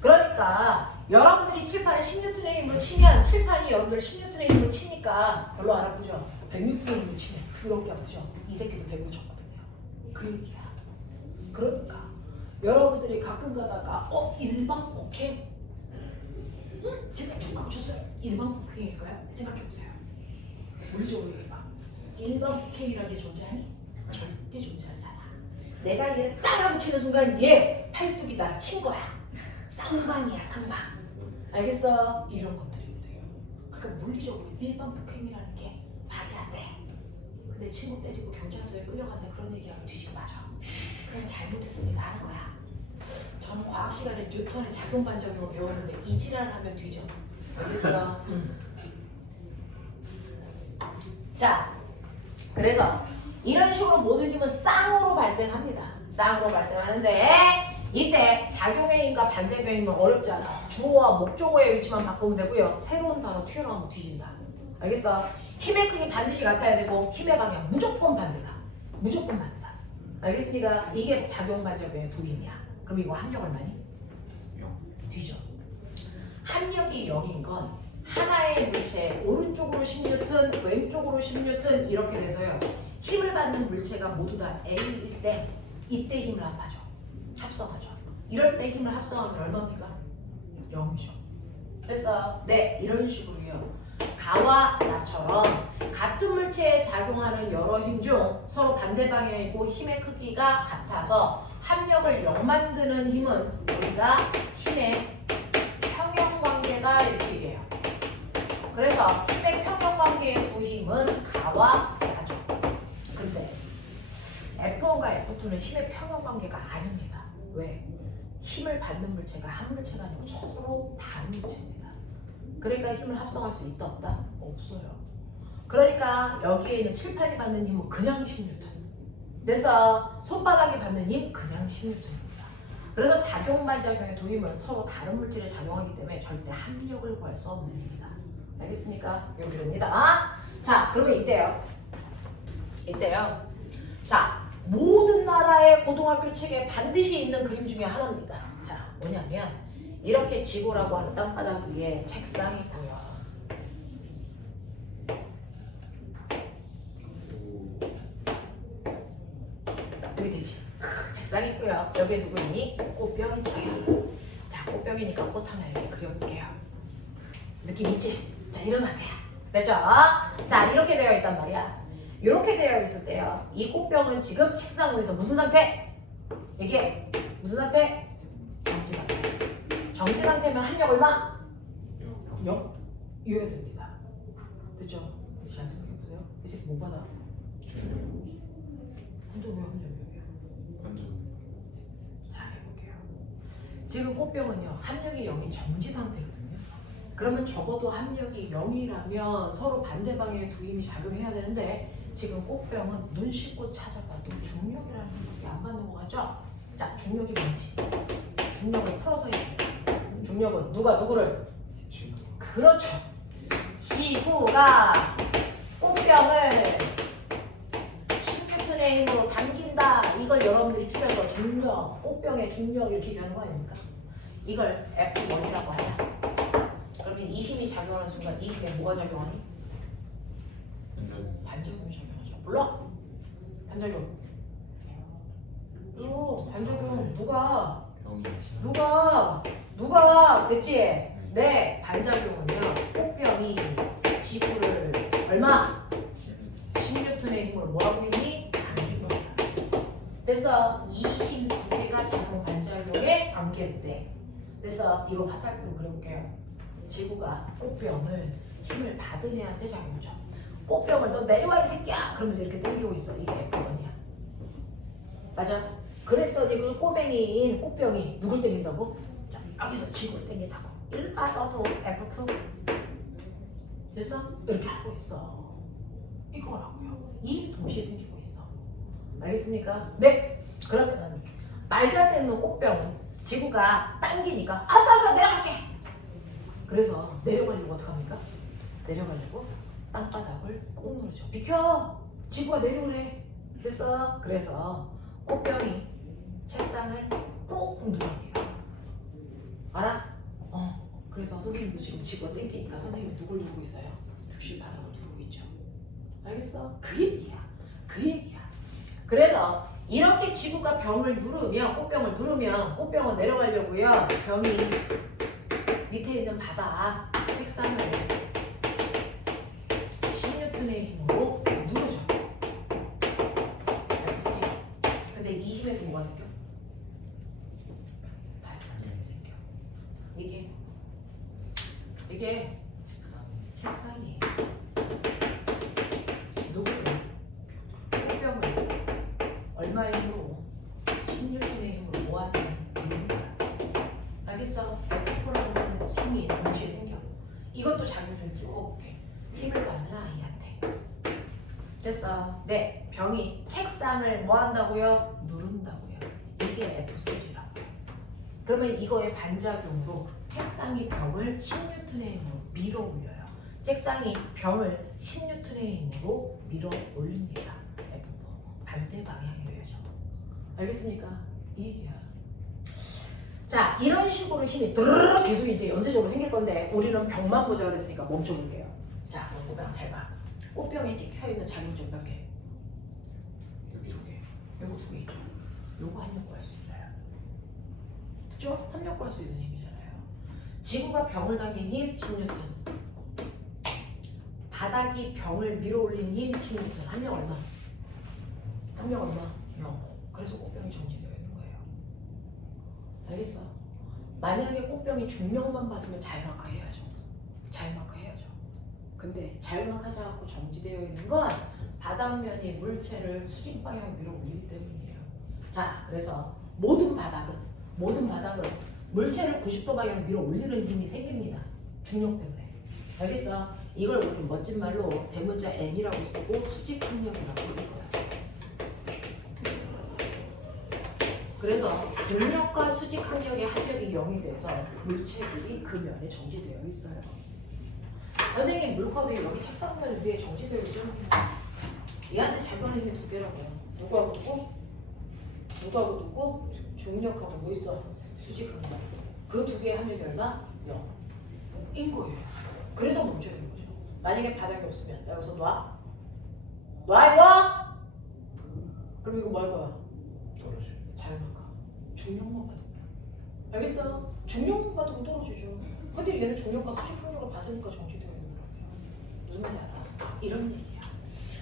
그러니까 여러분들이 칠판에 10N의 힘으로 치면 칠판이 여러분들 10N의 힘으로 치니까 별로 안 아프죠? 100N의 힘으로 치면 더럽게 아프죠? 이 새끼도 100으로 쳤거든요. 그 얘기야. 그러니까 여러분들이 가끔 가다가 일반 폭행? 제가 축각 쳤어요. 일반 폭행일까요? 생각해보세요. 물리적으로 얘기해봐. 일반 폭행이라는 게 존재하니? 절대 존재하지 않아. 내가 얘를 딱 하고 치는 순간 얘 팔뚝이 나 친 거야. 쌍방이야, 쌍방. 알겠어? 이런 것들이거든요. 그러니까 물리적으로 일반 폭행이라는 게 말이 안 돼. 근데 친구 때리고 경찰서에 끌려가는 그런 얘기하면 뒤지고 맞아. 그냥 잘못했으니까 하는 거야. 저는 과학 시간에 뉴턴의 작용 반작용을 배웠는데 이 지랄을 하면 뒤져. 알겠어? 자, 그래서 이런 식으로 모든 힘은 쌍으로 발생합니다. 쌍으로 발생하는데 이때 작용의 힘과 반작용의 힘은 어렵잖아. 주어와 목적어의 위치만 바꾸면 되고요. 새로운 단어 튀어나오면 뒤진다. 알겠어? 힘의 크기 반드시 같아야 되고 힘의 방향 무조건 반대다. 무조건 반대다. 알겠습니까? 이게 작용 반작용의 두 힘이야. 그럼 이거 합력 얼마니? 0. 뒤져. 합력이 0인 건 하나의 물체에 오른쪽으로 10N, 왼쪽으로 10N 이렇게 돼서요. 힘을 받는 물체가 모두 다 A일 때 이때 힘을 합하죠. 합성하죠. 이럴 때 힘을 합성하면 얼마입니까? 0이죠. 그래서 네, 이런 식으로요. 가와 나처럼 같은 물체에 작용하는 여러 힘 중 서로 반대 방향이고 힘의 크기가 같아서 합력을 0 만드는 힘은 우리가 힘의 평형관계다 이렇게 얘기해요. 그래서 힘의 평형관계의 두 힘은 가와 나죠. 근데 F1과 F2는 힘의 평형관계가 아닙니다. 왜? 힘을 받는 물체가 한 물체가 아니고 서로 다른 물체입니다. 그러니까 힘을 합성할 수 있다 없다? 없어요. 그러니까 여기에 있는 칠판이 받는 힘은 그냥 10N. 그래서 손바닥이 받는 힘 그냥 10N입니다. 그래서 작용 반작용의 두 힘은 서로 다른 물질에 작용하기 때문에 절대 합력을 구할 수 없는 힘입니다. 알겠습니까? 여기 됩니다. 자, 그러면 이때요. 자, 모든 나라의 고등학교 책에 반드시 있는 그림 중에 하나입니다. 자, 뭐냐면 이렇게 지구라고 하는 땅바닥 위에 책상이 있고요. 여기 되지? 책상이 있고요. 여기에 누구 있니? 꽃병이 있어요. 자, 꽃병이니까 꽃 하나 이렇게 그려볼게요. 느낌 있지? 자, 이런 상태야. 됐죠? 자, 이렇게 되어 있단 말이야. 이렇게 되어 있을 때요. 이 꽃병은 지금 책상 위에서 무슨 상태? 이게 무슨 상태? 정지 상태. 정지 상태면 합력 얼마? 0. 이어야 됩니다. 됐죠? 잘 생각해보세요. 이 새끼 못 받아. 근데 왜 합력이 0이에요? 자, 해볼게요. 지금 꽃병은요. 합력이 0인 정지 상태거든요. 그러면 적어도 합력이 0이라면 서로 반대 방향의 두 힘이 작용해야 되는데 지금 꽃병은 눈 씻고 찾아봐도 중력이라는 힘밖에 안 받는 것 같죠? 자, 중력이 뭔지 중력을 풀어서 얘기해요. 중력은 누가 누구를? 그렇죠. 지구가 꽃병을 10N의 힘으로 당긴다. 이걸 여러분들이 틀려서 중력, 꽃병의 중력 이렇게 얘기하는 거 아닙니까? 이걸 F1이라고 하자. 그러면 이 힘이 작용하는 순간 이 힘에 뭐가 작용하니? 반작용이 작용하죠. 몰라? 반작용. 반작용 누가 됐지? 네, 반작용은요. 꽃병이 지구를 얼마? 10N 됐어. 이 힘 두 개가 작용 반작용의 관계인데. 됐어. 이거 화살표 그려볼게요. 지구가 꽃병을 힘을 받은 애한테 작용 줘. 꽃병을 너 내려와 이 새끼야! 그러면서 이렇게 당기고 있어. 이게 F1이야. 맞아? 그랬더니 그 꼬맹이인 꽃병이 누굴 당긴다고? 자, 여기서 지구를 당긴다고. 일로 와서도 F2. 됐어? 이렇게 하고 있어. 이거라고요. 이 동시에 생기고 있어. 알겠습니까? 네. 그러면 말자 때는 꽃병은 지구가 당기니까 아싸 내려갈게. 그래서 내려가려고 어떡합니까? 내려가려고 땅바닥을 꾹 누르죠. 비켜! 지구가 내려오래. 됐어? 그래서 꽃병이 책상을 꾹 누릅니다. 알아? 그래서 선생님도 지금 지구가 땡기니까 선생님이 누굴 누르고 있어요? 득실 바닥을 누르고 있죠. 알겠어? 그 얘기야. 그 얘기야. 그래서 이렇게 지구가 병을 누르면, 꽃병을 누르면 꽃병은 내려가려고요. 병이 밑에 있는 바닥 책상을 10N의 힘으로 누르죠. 알겠어요? 근데 이 힘에도 뭐가 생겨? 반작용이 생겨. 이게 책상이 누구를 꽃병을 얼마의 힘으로 16N의 힘으로 모았는 이유가 알겠어? F4라는 힘이 동시에 생겨. 이것도 작용을 찍어볼게. 힘을 받는 아이한테. 됐어? 네. 병이 책상을 뭐 한다고요? 누른다고요. 이게 F3라고요. 그러면 이거의 반작용으로 책상이 병을 10N의 힘으로 밀어 올려요. 책상이 병을 10N의 힘으로 밀어 올립니다. F4. 반대 방향이에요. 알겠습니까? 이 얘기야. 자, 이런 식으로 힘이 드르륵 계속 이제 연쇄적으로 생길 건데 우리는 병만 보자 그랬으니까 멈춰볼게요. 자, 꽃병 잘 봐. 꽃병에 찍혀있는 작용점 몇 개? 여기 2개. 요거 2개 있죠. 요거 합력구할 수 있어요. 그죠? 합력구할 수 있는 힘이잖아요. 지구가 병을 당긴 힘 10N. 바닥이 병을 밀어올린 힘 10N. 합력 얼마? 합력 얼마? 0. 그래서 꽃병이 정지되어 있는 거예요. 알겠어? 만약에 꽃병이 중력만 받으면 자율학화 해야죠. 자율학화 해야죠. 근데 자율학화 하자고 정지되어 있는 건 바닥면이 물체를 수직 방향으로 밀어 올리기 때문이에요. 자, 그래서 모든 바닥은 물체를 90도 방향으로 밀어 올리는 힘이 생깁니다. 중력 때문에. 알겠어? 이걸 우리 멋진 말로 대문자 N이라고 쓰고 수직 항력이라고 부를 거야. 그래서 중력과 수직 항력의 합력이 0이 돼서 물체들이 그 면에 정지되어 있어요. 선생님 물컵이 여기 책상면 위에 정지되어 있죠? 얘한테 작용하는 힘이 2개라고요. 누구하고 누구? 누구하고 누구? 중력하고 뭐 있어? 수직 항력. 그 2개의 합력이 얼마? 0인 거예요. 그래서 멈춰야 되는 거죠. 만약에 바닥이 없으면 나 여기서 놔? 놔 이거? 그럼 이거 뭐 할 거야? 자연학과. 중력만 받으면. 알겠어? 중력만 받으면 떨어지죠. 근데 얘는 중력과 수직 항력을 받으니까 정지되어 있는 거라고요. 무슨 말인지 알아? 이런 얘기야.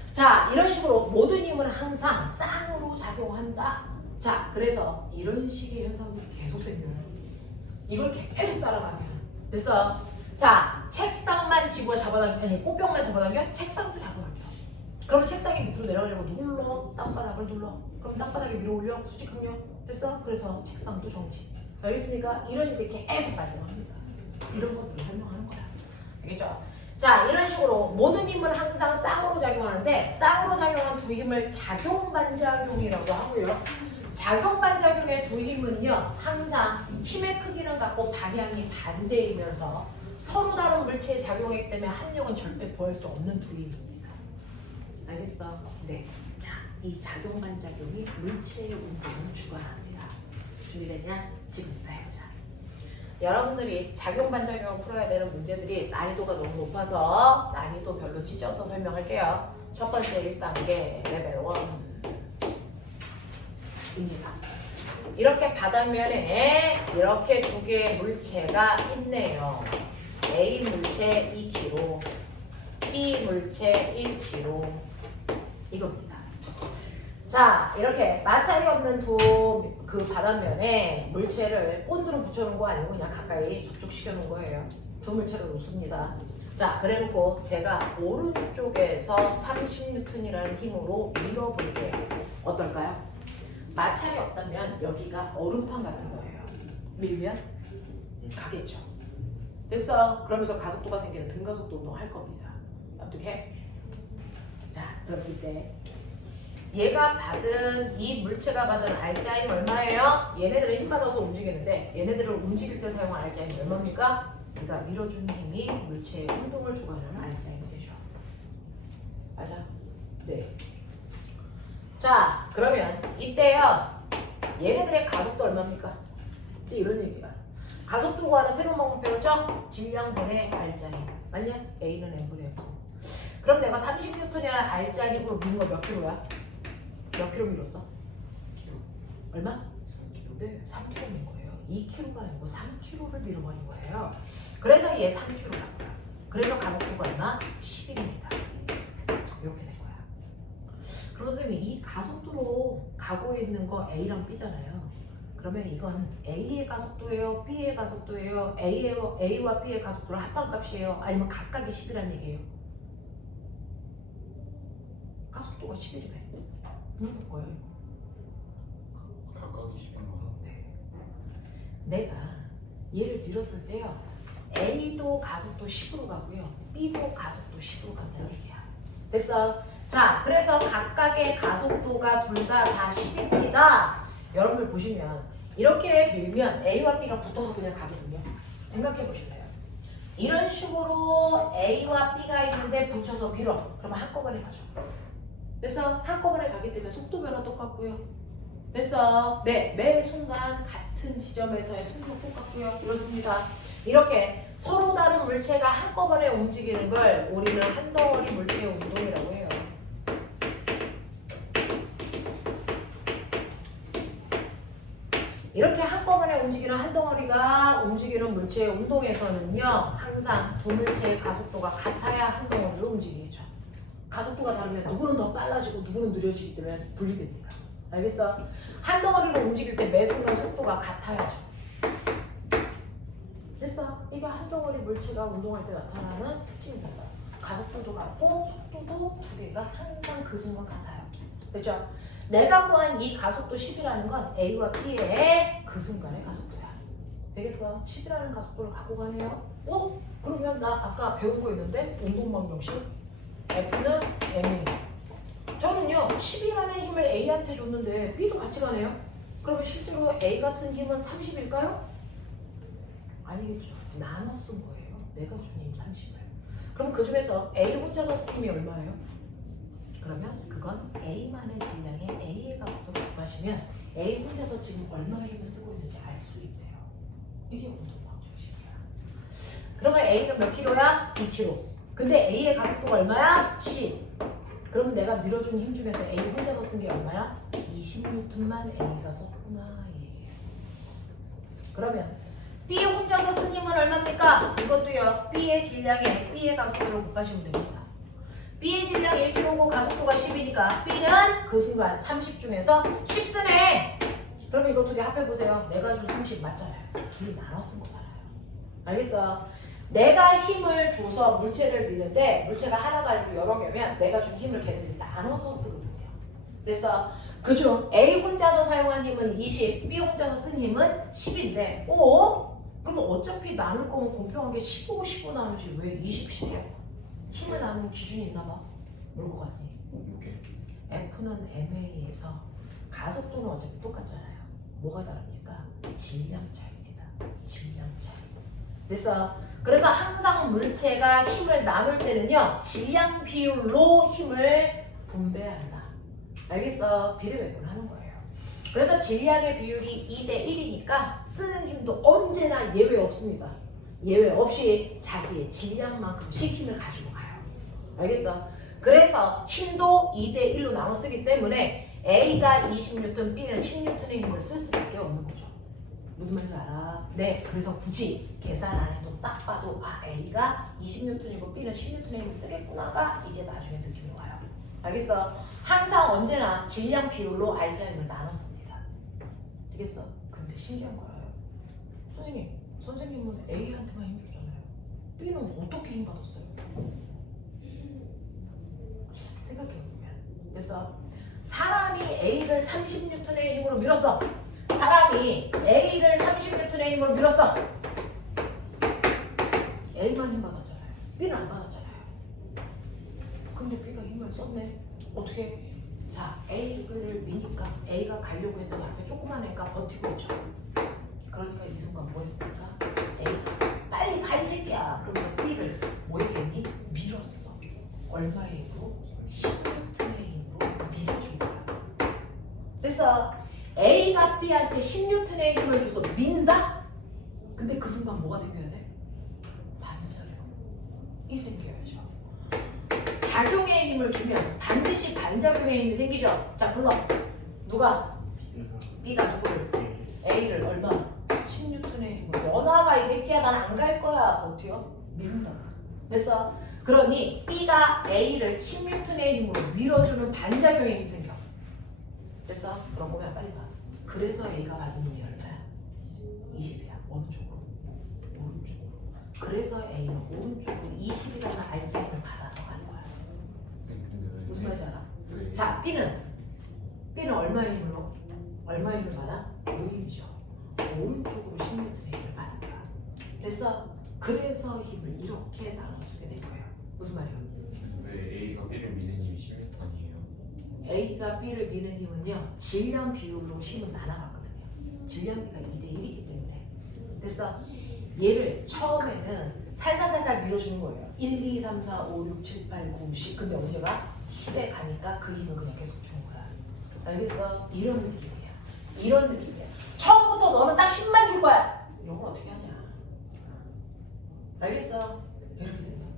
자, 이런 식으로 모든 힘은 항상 쌍으로 작용한다. 자, 그래서 이런 식의 현상들이 계속 생겨요. 이걸 계속 따라가면 됐어? 자, 책상만 지구가 잡아당겨, 아니 꽃병만 잡아당겨? 책상도 잡아당겨. 그러면 책상이 밑으로 내려가려고 누굴 눌러? 땅바닥을 눌러. 그럼 땅바닥에 밀어 올려? 수직 항력. 됐어? 그래서 책상도 정지. 알겠습니까? 이런 일이 계속 발생합니다. 이런 것들을 설명하는 거야. 알겠죠? 자, 이런 식으로 모든 힘은 항상 쌍으로 작용하는데 쌍으로 작용한 두 힘을 작용반작용이라고 하고요. 작용반작용의 두 힘은요, 항상 힘의 크기는 같고 방향이 반대이면서 서로 다른 물체에 작용하기 때문에 합력은 절대 구할 수 없는 두 힘입니다. 알겠어? 네. 자, 이 작용반작용이 물체의 운동을 주관합니다. 준비됐냐? 지금부터 해보자. 여러분들이 작용반작용을 풀어야 되는 문제들이 난이도가 너무 높아서 난이도별로 찢어서 설명할게요. 첫 번째 1단계 레벨 1입니다. 이렇게 바닥면에 이렇게 2개의 물체가 있네요. A 물체 2kg, B 물체 1kg 이겁니다. 자, 자, 이렇게 마찰이 없는 두 그 바닥면에 물체를 본드로 붙여놓은 거 아니고 그냥 가까이 접촉시켜 놓은 거예요. 두 물체를 놓습니다. 자, 그래놓고 제가 오른쪽에서 30N이라는 힘으로 밀어볼게요. 어떨까요? 마찰이 없다면 여기가 얼음판 같은 거예요. 밀면 가겠죠. 됐어. 그러면서 가속도가 생기는 등가속도 운동 할 겁니다. 어떻게? 자, 그럼 이때 얘가 받은 이 물체가 받은 R자임 얼마예요? 얘네들은 힘 받아서 움직이는데 얘네들을 움직일 때 사용한 R자임 얼마입니까? 그러니까 밀어주는 힘이 물체에 운동을 주관하는 R자임이 되죠. 맞아? 네. 자, 그러면 이때요. 얘네들의 가속도 얼마입니까? 이제 이런 얘기야. 가속도 구하는 새로운 방법 배웠죠? 질량분의 R자임. 맞냐? A는 M분의 F. 그럼 내가 30N이라는 R자임으로 미는 거 몇 킬로야? 몇 킬로 밀었어? 얼마? 3킬로. 네, 3킬로인 거예요. 2킬로가 아니고 3킬로를 밀어버린 거예요. 그래서 얘 3킬로라고요. 그래서 가속도가 얼마? 10입니다. 이렇게 된 거야. 그럼 선생님 이 가속도로 가고 있는 거 A랑 B잖아요. 그러면 이건 A의 가속도예요? B의 가속도예요? A와 B의 가속도를 합반값이에요? 아니면 각각이 10이라는 얘기예요? 가속도가 11이래. 누구 거예요? 각각이 10인 거죠? 네. 내가 얘를 밀었을 때요. A도 가속도 10으로 가고요. B도 가속도 10으로 간다는 얘기야. 됐어? 자, 그래서 각각의 가속도가 둘 다 10입니다. 여러분들 보시면 이렇게 밀면 A와 B가 붙어서 그냥 가거든요. 생각해 보실래요? 이런 식으로 A와 B가 있는데 붙여서 밀어. 그러면 한꺼번에 가죠. 됐어? 한꺼번에 가기 때문에 속도 변화 똑같고요. 됐어? 네, 매 순간 같은 지점에서의 속도 똑같고요. 그렇습니다. 이렇게 서로 다른 물체가 한꺼번에 움직이는 걸 우리는 한 덩어리 물체의 운동이라고 해요. 이렇게 한꺼번에 움직이는 한 덩어리가 움직이는 물체의 운동에서는요. 항상 두 물체의 가속도가 같아야 한 덩어리로 움직이죠. 가속도가 다르면 누구는 더 빨라지고 누구는 느려지기 때문에 분리됩니다. 알겠어? 한 덩어리로 움직일 때 매 순간 속도가 같아야죠. 됐어? 이게 한 덩어리 물체가 운동할 때 나타나는 특징입니다. 가속도도 같고 속도도 두 개가 항상 그 순간 같아요. 됐죠? 내가 구한 이 가속도 10이라는 건 A와 B의 그 순간의 가속도야. 되겠어? 10이라는 가속도를 갖고 가네요. 그러면 나 아까 배운 거 있는데 운동방정식 F는 MA. 저는요 10이라는 힘을 A한테 줬는데 B도 같이 가네요. 그러면 실제로 A가 쓴 힘은 30일까요? 아니겠죠. 나눠 쓴 거예요. 내가 준 힘 30을. 그럼 그 중에서 A 혼자서 쓴 힘이 얼마예요? 그러면 그건 A만의 질량에 A의 가속도를 곱하시면 A 혼자서 지금 얼마의 힘을 쓰고 있는지 알 수 있대요. 이게 운동방정식이야. 그러면 A는 몇 킬로야? 2킬로. 근데 A의 가속도가 얼마야? 10. 그럼 내가 밀어준 힘 중에서 A 혼자서 쓴 게 얼마야? 20N만 A가 썼구나 이 얘기예요. 그러면 B 혼자서 쓴 힘은 얼마입니까? 이것도요. B의 질량에 B의 가속도를 곱하시면 됩니다. B의 질량이 1kg고 가속도가 10이니까 B는 그 순간 30 중에서 10 쓰네. 그러면 이거 두 개 합해보세요. 내가 준 30 맞잖아요. 둘이 나눠 쓴 거잖아요. 알겠어? 내가 힘을 줘서 물체를 밀는데 물체가 하나가 아니고 여러 개면 내가 준 힘을 걔네들이 나눠서 쓰거든요. 그래서 그중 A 혼자서 사용한 힘은 20, B 혼자서 쓴 힘은 10인데 그럼 어차피 나눌 거면 공평하게 15, 15 나누지 왜 20, 10이야? 힘을 나누는 기준이 있나 봐. 뭘 것 같니? F는 MA에서 가속도는 어차피 똑같잖아요. 뭐가 다릅니까? 질량 차이입니다. 질량 차이. 됐어? 그래서 항상 물체가 힘을 나눌 때는요. 질량 비율로 힘을 분배한다. 알겠어? 비례배분하는 거예요. 그래서 질량의 비율이 2대 1이니까 쓰는 힘도 언제나 예외 없습니다. 예외 없이 자기의 질량만큼씩 힘을 가지고 가요. 알겠어? 그래서 힘도 2대 1로 나눠 쓰기 때문에 A가 20N, B는 10N의 힘을 쓸 수밖에 없는 거죠. 무슨 말인지 알아? 네, 그래서 굳이 계산 안 해도 딱 봐도 A가 20N이고 B는 10N의 힘을 쓰겠구나가 이제 나중에 느낌이 와요. 알겠어? 항상 언제나 질량 비율로 알짜임을 나눴습니다. 되겠어? 근데 신기한 거예요. 선생님은 A한테만 힘줬잖아요. B는 어떻게 힘받았어요? 생각해보면 됐어? 사람이 A를 30N의 힘으로 밀었어. 사람이 A를 30N의 힘으로 밀었어. A만 힘 받았잖아요. B는 안 받았잖아요. 근데 B가 힘을 썼네. 어떻게? 자, A를 미니까 A가 가려고 했던 앞에 조그만 애가 버티고 있죠. 그러니까 이 순간 뭐 했습니까? A가 빨리 가 이 새끼야. 그러면서 B를 뭐 했겠니? 밀었어. 얼마의 힘으로? 16N의 힘으로 밀어준 거야. 됐어. A가 B한테 16N의 힘을 줘서 민다? 근데 그 순간 뭐가 생겨야 돼? 반작용이 생겨야죠. 작용의 힘을 주면 반드시 반작용의 힘이 생기죠. 자, 불러. 누가? B가 누구를? A를 얼마? 16N의 힘으로. 너 나가 이 새끼야. 난 안 갈 거야. 버텨? 미룬다. 됐어? 그러니 B가 A를 16N의 힘으로 밀어주는 반작용의 힘이 생겨. 됐어? 그런 거면 빨리 봐. 그래서 A가 받은 힘이 얼마야? 20이야. 어느 쪽으로? 오른쪽으로. 그래서 A는 오른쪽으로 20이라는 알짜임을 받아서 간 거야. 무슨 말인지 알아? 자, B는 얼마의 힘으로? 얼마의 힘을 받아? 5힘이죠. 오른쪽으로 16N의 힘을 받은 거야. 됐어? 그래서 힘을 이렇게 나눠 쓰게 된 거예요. 무슨 말이야? 왜 A가 B를 미는 힘이 16턴이에요? A가 B를 미는 힘은요, 질량 비율로 힘을 나눠봤거든요. 질량비가 2대1이기 때문에. 됐어? 얘를 처음에는 살살살살 밀어주는 거예요. 1, 2, 3, 4, 5, 6, 7, 8, 9, 10. 근데 언제가 10에 가니까 그 힘을 그냥 계속 주는 거야. 알겠어? 이런 느낌이야. 이런 느낌이야. 처음부터 너는 딱 10만 줄 거야. 이런 걸 어떻게 하냐. 알겠어? 이렇게 되는 거야.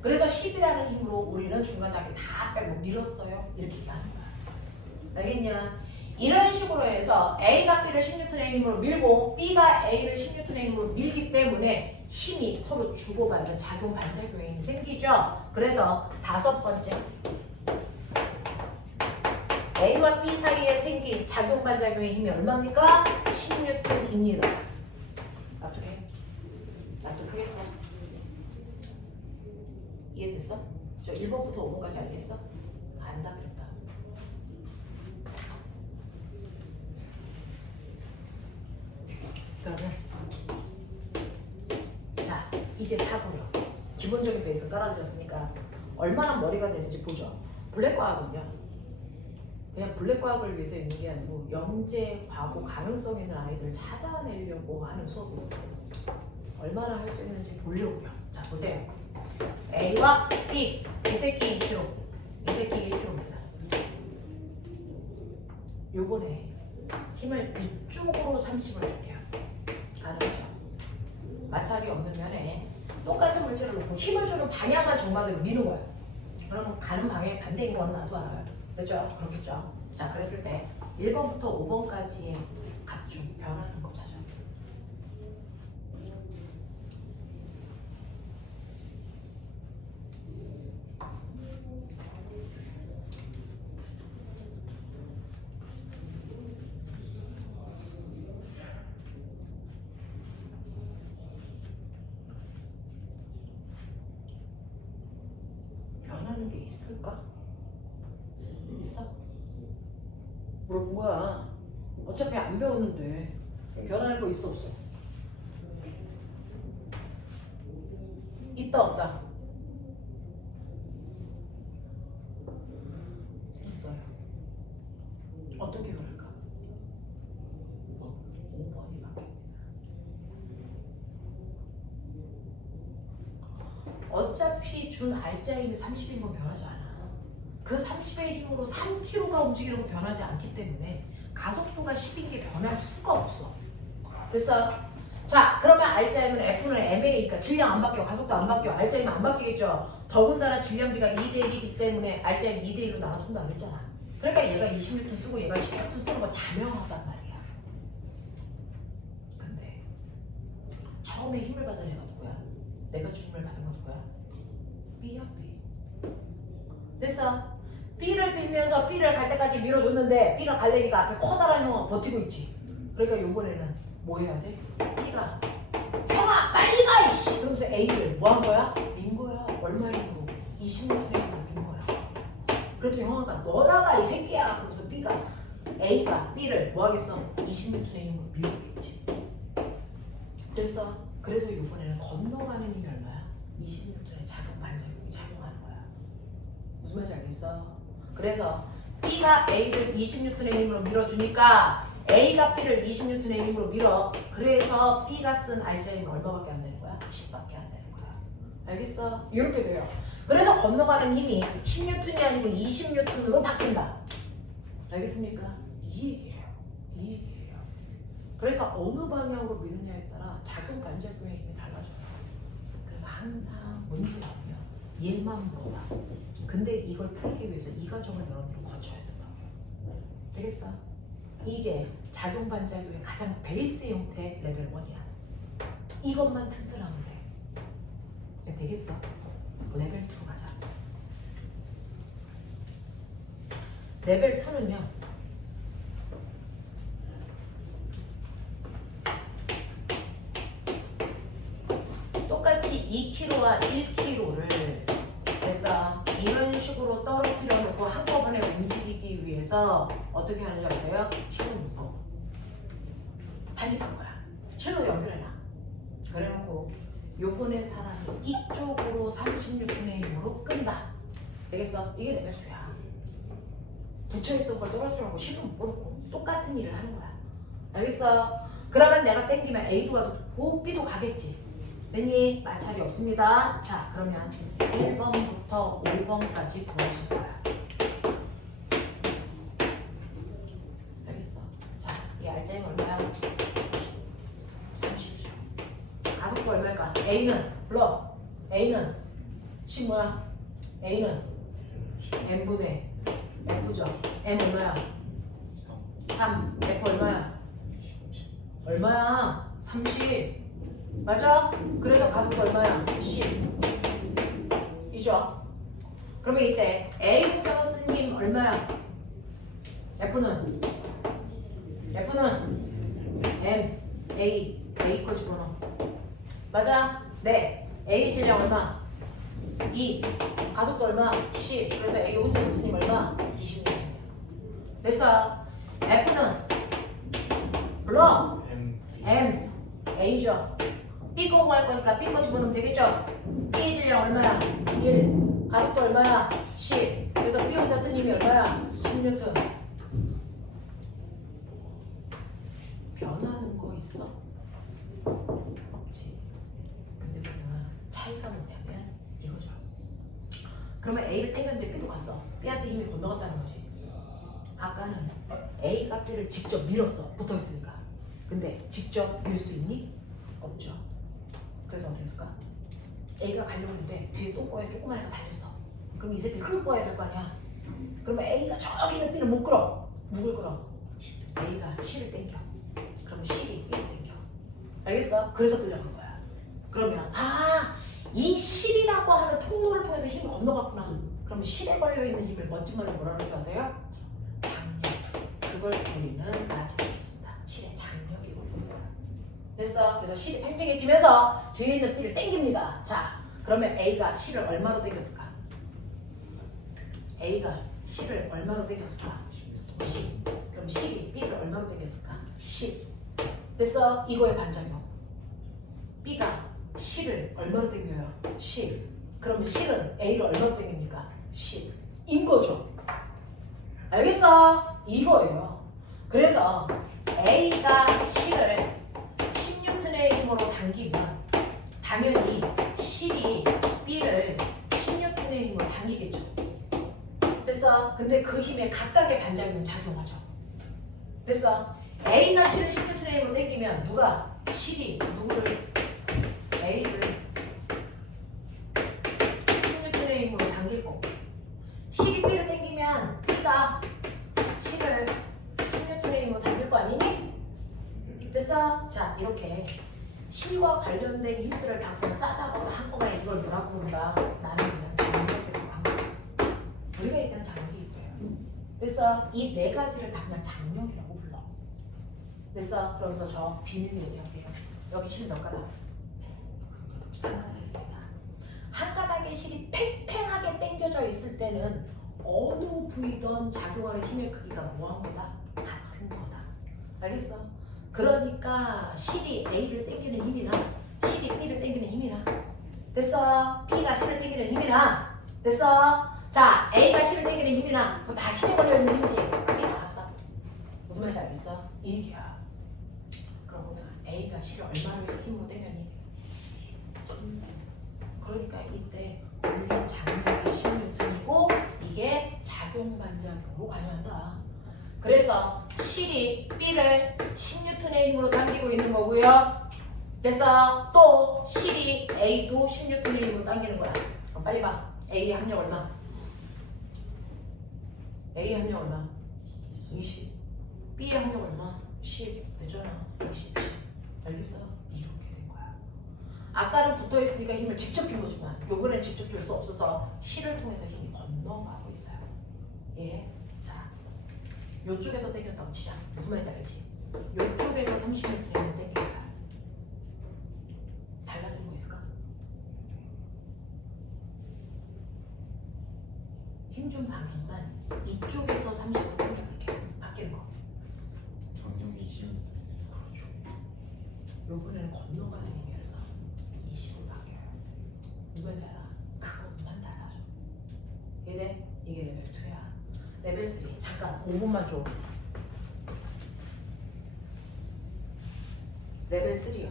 그래서 10이라는 힘으로 우리는 중간 단계 다 빼고 밀었어요. 이렇게 얘기하는 거야. 알겠냐? 이런 식으로 해서 A가 B를 16N의 힘으로 밀고 B가 A를 16N의 힘으로 밀기 때문에 힘이 서로 주고받는 작용 반작용의 힘이 생기죠. 그래서 다섯 번째, A와 B 사이에 생긴 작용 반작용의 힘이 얼마입니까? 16N입니다. 납득해? 납득하겠어? 이해됐어? 저 1번부터 5번까지 알겠어? 안다 그랬다. 그다음에 자, 이제 4번으로 기본적인 베이스 깔아드렸으니까 얼마나 머리가 되는지 보죠. 블랙과학은요, 그냥 블랙과학을 위해서 있는 게 아니고 영재, 과거, 가능성 있는 아이들을 찾아내려고 하는 수업이거든요. 얼마나 할 수 있는지 보려고요. 자, 보세요. A와 B, 이 새끼 2kg, 이 새끼 1kg입니다. 요번에 힘을 이쪽으로 30을 줄게요. 가능하죠? 마찰이 없는 면에 똑같은 물체를 놓고 힘을 주는 방향만 정반대로 미는 거예요. 그러면 가는 방향이 반대인 건 나도 알아요. 그렇죠? 그렇겠죠? 자, 그랬을 때 1번부터 5번까지의 값 중 변하는 거 찾아요. 변하는 게 있을까? 있어? 물어본 거야. 어차피 안 배웠는데 변하는 거 있어 없어? 있다 없다? 있어요. 어떻게 변할까? 5번이 바뀝니다. 어차피 준 알짜의 힘이 30인 건 변하지 않아. 그 30의 힘으로 3kg가 움직이는 건 변하지 않기 때문에 가속도가 10인 게 변할 수가 없어. 됐어? 자, 그러면 알짜임은 F는 MA니까 질량 안 바뀌어, 가속도 안 바뀌어, 알짜임은 안 바뀌겠죠. 더군다나 질량비가 2대1이기 때문에 알짜임 2대1로 나눠 쓴다 그랬잖아. 그러니까 얘가 26톤 쓰고 얘가 16톤 쓰는 거 자명하단 말이야. 근데 처음에 힘을 받은 애가 누구야? 내가 준 힘을 받은 거 누구야? B야, B. 됐어? B를 빌면서 B를 갈 때까지 밀어줬는데 B가 갈래니까 앞에 커다란 형아 버티고 있지. 그러니까 요번에는 뭐 해야 돼? B가 형아 빨리 가 이씨 그러면서 A를 뭐 한 거야? 민 거야. 얼마의 힘으로? 20년의 힘으로 민 거야. 그래도 형아가 너 나가 이 새끼야 그러면서 A가 B를 뭐 하겠어? 20N의 힘으로 밀겠지. 됐어. 그래서 요번에는 건너가는 힘이 얼마야? 20N의 작은 반작용이 작용하는 거야. 무슨 말인지 알겠어? 그래서 B가 A를 20N의 힘으로 밀어주니까 A가 B를 20N의 힘으로 밀어. 그래서 B가 쓴 알자임이 얼마밖에 안 되는 거야? 10밖에 안 되는 거야. 알겠어? 이렇게 돼요. 그래서 건너가는 힘이 10N이 아니고 20N으로 바뀐다. 알겠습니까? 이 얘기예요. 이 얘기예요. 그러니까 어느 방향으로 미느냐에 따라 작용 반작용의 힘이 달라져요. 그래서 항상 문제 나오면 얘만 물어봐. 근데 이걸 풀기 위해서 이 과정을 여러분이 거쳐야 된다고. 되겠어? 이게 작용 반작용의 가장 베이스 형태 레벨 1이야. 이것만 튼튼하면 돼. 되겠어? 레벨 2 가자. 레벨 2는요. 똑같이 2kg와 1kg를 됐어. 이런 식으로 떨어뜨려 놓고 한꺼번에 움직이기 위해서 어떻게 하는지 아세요? 실로 묶어. 단집한 거야. 실로 연결해놔. 그래놓고 요번에 사람이 이쪽으로 36분의 1으로 끈다. 되겠어? 이게 레벨 2야. 붙여있던 걸 떨어뜨려 놓고 실로 묶어놓고 똑같은 일을 하는 거야. 알겠어? 그러면 내가 땡기면 A도 가고 B도 가겠지. 됐니? 마찰이 없습니다. 자, 그러면 1번부터 5번까지 구하실 거야. 알겠어? 자, 이 알짜임 얼마야? 30초. 가속도 얼마일까? A는 불러. A는 10 뭐야? A는 M분의 F죠. M 얼마야? 3. F 얼마야? 얼마야? 30. 맞아? 그래서 가속도 얼마야? 10. 이죠? 그러면 이때 A 혼자서 쓴 힘 얼마야? F는 M, A 거 집어넣어. 맞아? 네. A 질량 얼마? 2. 가속도 얼마? 10. 그래서 A 혼자서 쓴 힘 얼마? 20. 됐어. F는 불러. M, A죠. B 거 구할 거니까 B 거 집어넣으면 되겠죠? B 질량 얼마야? 1. 가속도 얼마야? 10. 그래서 B 혼자 쓴 힘이 얼마야? 10N. 변하는 거 있어? 없지. 근데 보면 차이가 뭐냐면 이거죠. 그러면 A를 땡겼는데 B도 갔어. B한테 힘이 건너갔다는 거지. 아까는 A가 B를 직접 밀었어. 붙어있으니까. 근데 직접 밀 수 있니? 없죠. 그래서 어떻게 했을까? A가 가려고 했는데 뒤에 똥꼬에 조그만 애가 달렸어. 그럼 이 새끼를 끌고 가야 될 거 아니야. 그러면 A가 저기 있는 B를 못 끌어. 누굴 끌어? A가 C를 땡겨. 그러면 C이 B를 땡겨. 알겠어? 그래서 끌려간 거야. 그러면 이 실이라고 하는 통로를 통해서 힘이 건너갔구나. 그러면 실에 걸려있는 힘을 멋진 말로 뭐라는 줄 아세요? 장력. 그걸 우리는 나중에 했습니다. 실의 장력이 걸린 거야. 됐어? 그래서 실이 팽팽해지면서 뒤에 있는 B를 땡깁니다. 자, 그러면 A가 C를 얼마로 땡겼을까? A가 C를 얼마로 땡겼을까? 10. 그럼 C이 B를 얼마로 땡겼을까? 10. 됐어? 이거의 반작용. B가 C를 얼마로 땡겨요? 10. 그러면 C는 A를 얼마로 땡깁니까? 10. 인 거죠. 알겠어? 이거예요. 그래서 A가 C를 10N의 힘으로 당기면 당연히 C이 B를 10N의 힘으로 당기겠죠. 됐어? 근데 그 힘에 각각의 반작용은 작용하죠. 됐어? A가 C를 10N의 힘으로 당기면 누가? C이 누구를? A를 10N의 힘으로 당길 거고 C이 B를 당기면 B가 C를 10N의 힘으로 당길 거 아니니? 됐어? 자, 이렇게 C와 관련된 힘들을 다 싸잡아서 한꺼번에 이걸 뭐라고 부른다? 나는 그냥 장력이라고 한 거야. 우리가 일단 장력이 있고요. 됐어? 이 네 가지를 다 그냥 장력이라고 불러. 됐어? 그러면서 저 비밀 얘기할게요. 여기 실 몇 가닥? 한 가닥입니다. 한 가닥의 실이 팽팽하게 당겨져 있을 때는 어느 부위든 작용하는 힘의 크기가 뭐한 거다? 같은 거다. 알겠어? 그러니까 실이 A를 당기는 힘이나 실이 B를 당기는 힘이나 됐어? B가 실을 당기는 힘이나 됐어? 자, A가 실을 당기는 힘이나 그거 다 실에 걸려있는 힘이지. 그게 다 같다. 무슨 말인지 알겠어? 이 얘기야. 그러면 A가 실을 얼마나 힘으로 당겼니? 그러니까 이때 물리 장력이 10N이고 이게 작용 반작용으로 관여한다. 그래서 실이 B를 10N의 힘으로 당기고 있는 거고요. 그래서 또 실이 A도 10N의 힘으로 당기는 거야. 그럼 빨리 봐. A의 합력 얼마? A의 합력 얼마? 20. B의 합력 얼마? 10. 됐잖아. 20. 알겠어? 이렇게 된 거야. 아까는 붙어있으니까 힘을 직접 준 거지만 요번엔 직접 줄 수 없어서 실을 통해서 힘이 건너가고 있어요. 예. 자, 요쪽에서 당겼다고 치자. 무슨 말인지 알지? 요쪽에서 30N의 힘을 당기니까 달라진 거 있을까? 힘준 방향만 이쪽에서 30을 당겨볼게. 바뀌는 거. 정력이 20m네요. 그렇죠. 요번에는 건너가는 힘이라 20으로 바뀌어요. 이건 잘 알아. 그것만 달라져. 이게 레벨 2야. 레벨 3 잠깐 5분만 줘. 레벨 3요.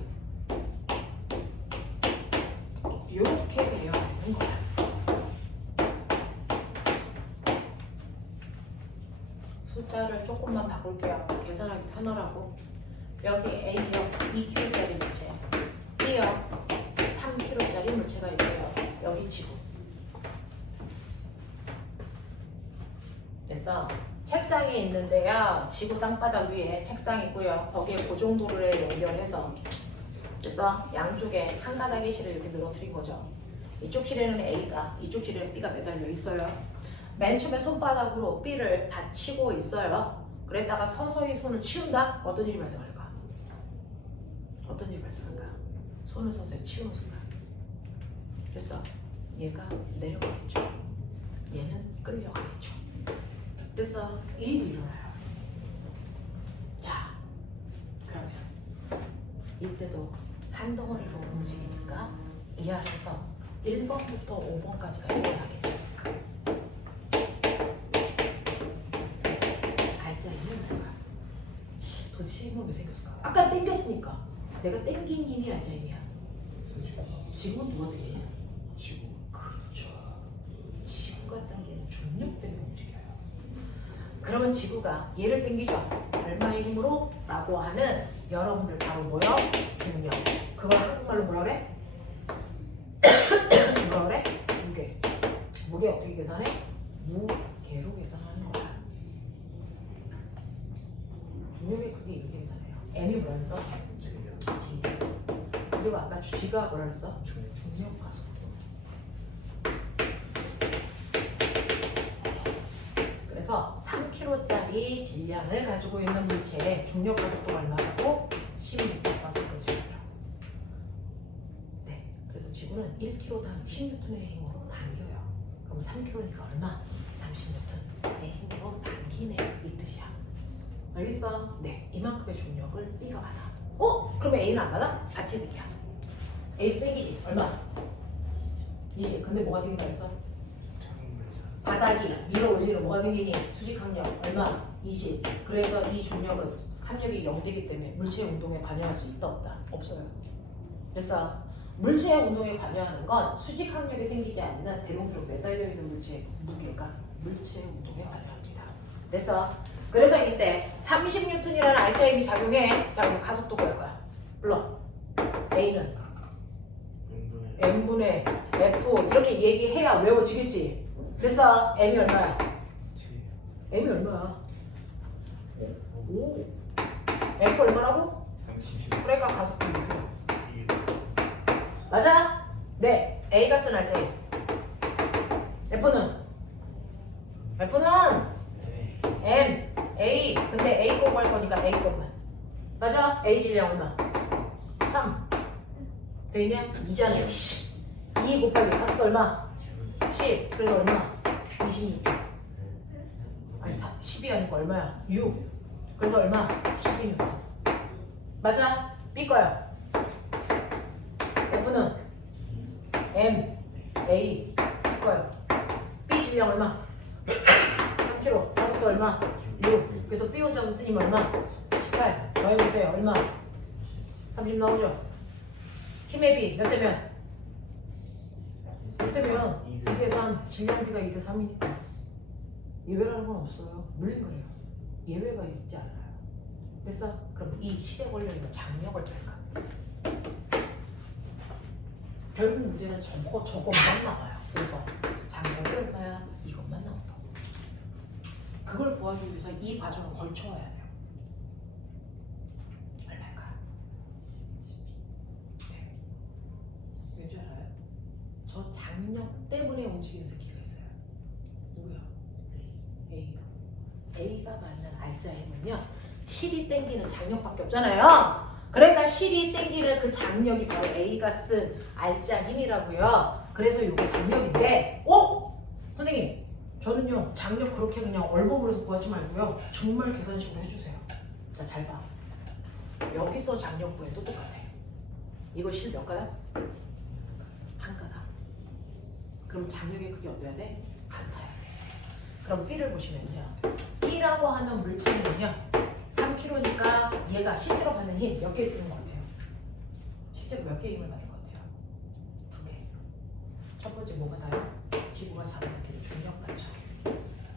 이렇게 되어 있는 거야. 숫자를 조금만 바꿀게요. 계산하기 편하라고. 여기 A역 2kg짜리 물체, B역 3kg짜리 물체가 있고요. 여기 지구. 됐어. 책상이 있는데요. 지구 땅바닥 위에 책상 있고요. 거기에 고정도를 연결해서 그래서 양쪽에 한 가닥의 실을 이렇게 늘어뜨린 거죠. 이쪽 실에는 A가, 이쪽 실에는 B가 매달려 있어요. 맨 처음에 손바닥으로 B를 다 치고 있어요. 그랬다가 서서히 손을 치운다? 어떤 일이 발생할까? 어떤 일이 발생할까? 손을 서서히 치우는 순간. 됐어. 얘가 내려가겠죠. 얘는 끌려가겠죠. 됐어. 이 일이 일어나요. 자, 그러면 이때도 한 덩어리로 움직이니까 이 안에서 1번부터 5번까지가 일어나겠죠. 알짜리는 뭔가? 도대체 힘은 왜 생겼을까? 아까 당겼으니까 내가 당긴 힘이 알짜 힘이야. 지금은 누가 당기냐? 지구. 그렇죠. 지구가 당기는 중력 때문에 움직여요. 그러면 지구가 얘를 당기죠. 얼마의 힘으로? 라고 하는 여러분들 바로 뭐요? 중력. 그걸 한국말로 뭐라 그래? 뭐라 그래? 무게. 무게 어떻게 계산해? 무게로 계산하는 거야. 중력의 크기 이렇게 계산해요. M이 뭐라 했어? G. 그리고 아까 G가 뭐라 했어? 중력 가속도. 그래서 3kg짜리 질량을 가지고 있는 물체의 중력 가속도가 얼마라고? 16pascal이에요. 네, 그래서 지구는 1kg당 10N의 힘으로 당겨요. 그럼 3kg니까 얼마? 30N의 힘으로 당기네, 이 뜻이야. 알겠어? 네, 이만큼의 중력을 B가 받아. 그러면 A는 안 받아? 같이 생겨. A 땡기지? 얼마? 20. 근데 뭐가 생긴다 했어? 바닥이 밀어 올리는 뭐가 생기니? 수직항력 얼마? 20. 그래서 이 중력은 합력이 0되기 때문에 물체의 운동에 관여할 수 있다 없다? 없어요. 그래서 물체의 운동에 관여하는 건 수직항력이 생기지 않는 대롱대로 매달려 있는 물체의 무게가 물체의 운동에 관여합니다. 됐어? 그래서 이때 30N이라는 알짜 힘이 작용해. 자, 그럼 가속도 구할 거야. 불러. A는 M분의 F 이렇게 얘기해야 외워지겠지. 그래서 M이 얼마야? M이 얼마야? 5. F 얼마라고? 30. 그러니까 가속도 6이야. 맞아? 네. A가 쓴 알짜 힘. F는 M, A. 근데 A 곱 할 거니까 A 곱만. 맞아? A 질량 얼마? 3. 되냐? 2잖아. 2 곱하기 5도 얼마? 10. 그래서 얼마? 26. 아니 10이 아니고 얼마야? 6. 그래서 얼마? 12뉴턴. 맞아? B 거야. F는 M, A B 거야. B 질량 얼마? 3kg. 5도 얼마? 6. 그래서 B 혼자서 쓰니면 얼마? 18. 더해보세요. 얼마? 30 나오죠? 힘의 비 몇 대면? 6대면 2대 3. 질량비가 2대 3이니까 예외라는 건 없어요. 물린 거예요. 예외가 있지 않아요. 됐어? 그럼 이 실에 걸려있는 장력을 뺄까? 결국 문제는 저것만 나와요. 5번. 장력이 얼마야? 이것만 나온다고. 그걸 구하기 위해서 이 과정을 걸쳐야 돼요. 얼마일까요? 네. 왠지 알아요? 저 장력 때문에 움직이는 새끼가 있어요. 누구야? A요. A가 맞는 알짜 힘은요, 실이 땡기는 장력밖에 없잖아요. 그러니까 실이 땡기는 그 장력이 바로 A가 쓴 알짜 힘이라고요. 그래서 이게 장력인데, 선생님, 저는요 장력 그렇게 그냥 얼버무려서 구하지 말고요, 정말 계산식으로 해주세요. 자, 잘 봐. 여기서 장력 구해도 똑같아요. 이거 실 몇 가닥? 한 가닥. 그럼 장력의 크기 어때야 돼? 같아요. 그럼 B를 보시면요, B라고 하는 물체는요 3kg니까 얘가 실제로 받는 힘 몇 개 쓰는 것 같아요? 실제로 몇 개의 힘을 받는 것 같아요? 2개. 첫 번째 뭐가 다요? 지구가 잡아먹기는 중력 받죠.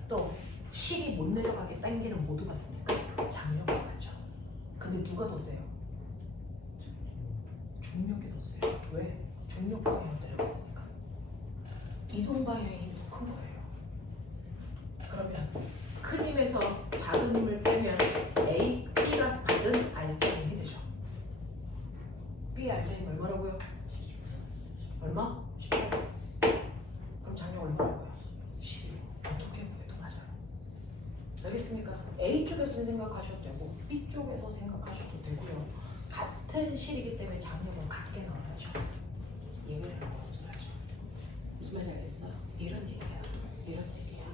또 실이 못 내려가게 당기는 모두 받습니까? 장력이 받죠. 근데 누가 더 세요? 중력이 더 세요. 왜? 중력 방향을 내려갔으니까. 이동 방향의 힘이 더 큰 거예요. 그러면 큰 힘에서 작은 힘을 빼면 A, B가 받은 알짜 힘이 되죠. B 알짜 힘 얼마라고요? 얼마? 18. 그럼 장력 얼마라고요? 11. 어떻게 구해도 맞아요. 알겠습니까? A 쪽에서 생각하셔도 되고 B 쪽에서 생각하셔도 되고요. 같은 실이기 때문에 장력은 같게 나와야죠. 예외라는 건 없어야죠. 무슨 말인지 알겠어요? 이런 얘기야. 이런 얘기야.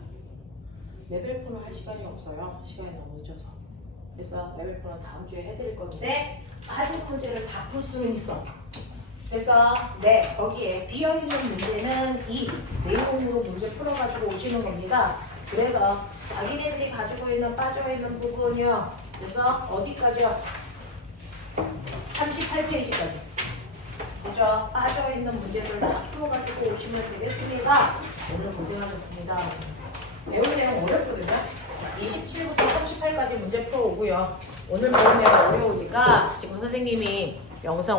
레벨4는 할 시간이 없어요. 시간이 너무 늦어서. 그래서 레벨4는 다음 주에 해드릴 건데 아직 문제를 다 풀 수는 있어. 그래서 네, 거기에 비어있는 문제는 이 내용으로 문제 풀어가지고 오시는 겁니다. 그래서 자기네들이 가지고 있는 빠져있는 부분이요. 그래서 어디까지요? 38페이지까지. 그죠? 빠져있는 문제들 다 풀어가지고 오시면 되겠습니다. 오늘 고생하셨습니다. 배운 내용 어렵거든요. 27부터 38까지 문제 풀어오고요. 오늘 배운 내용 어려우니까 지금 선생님이 영상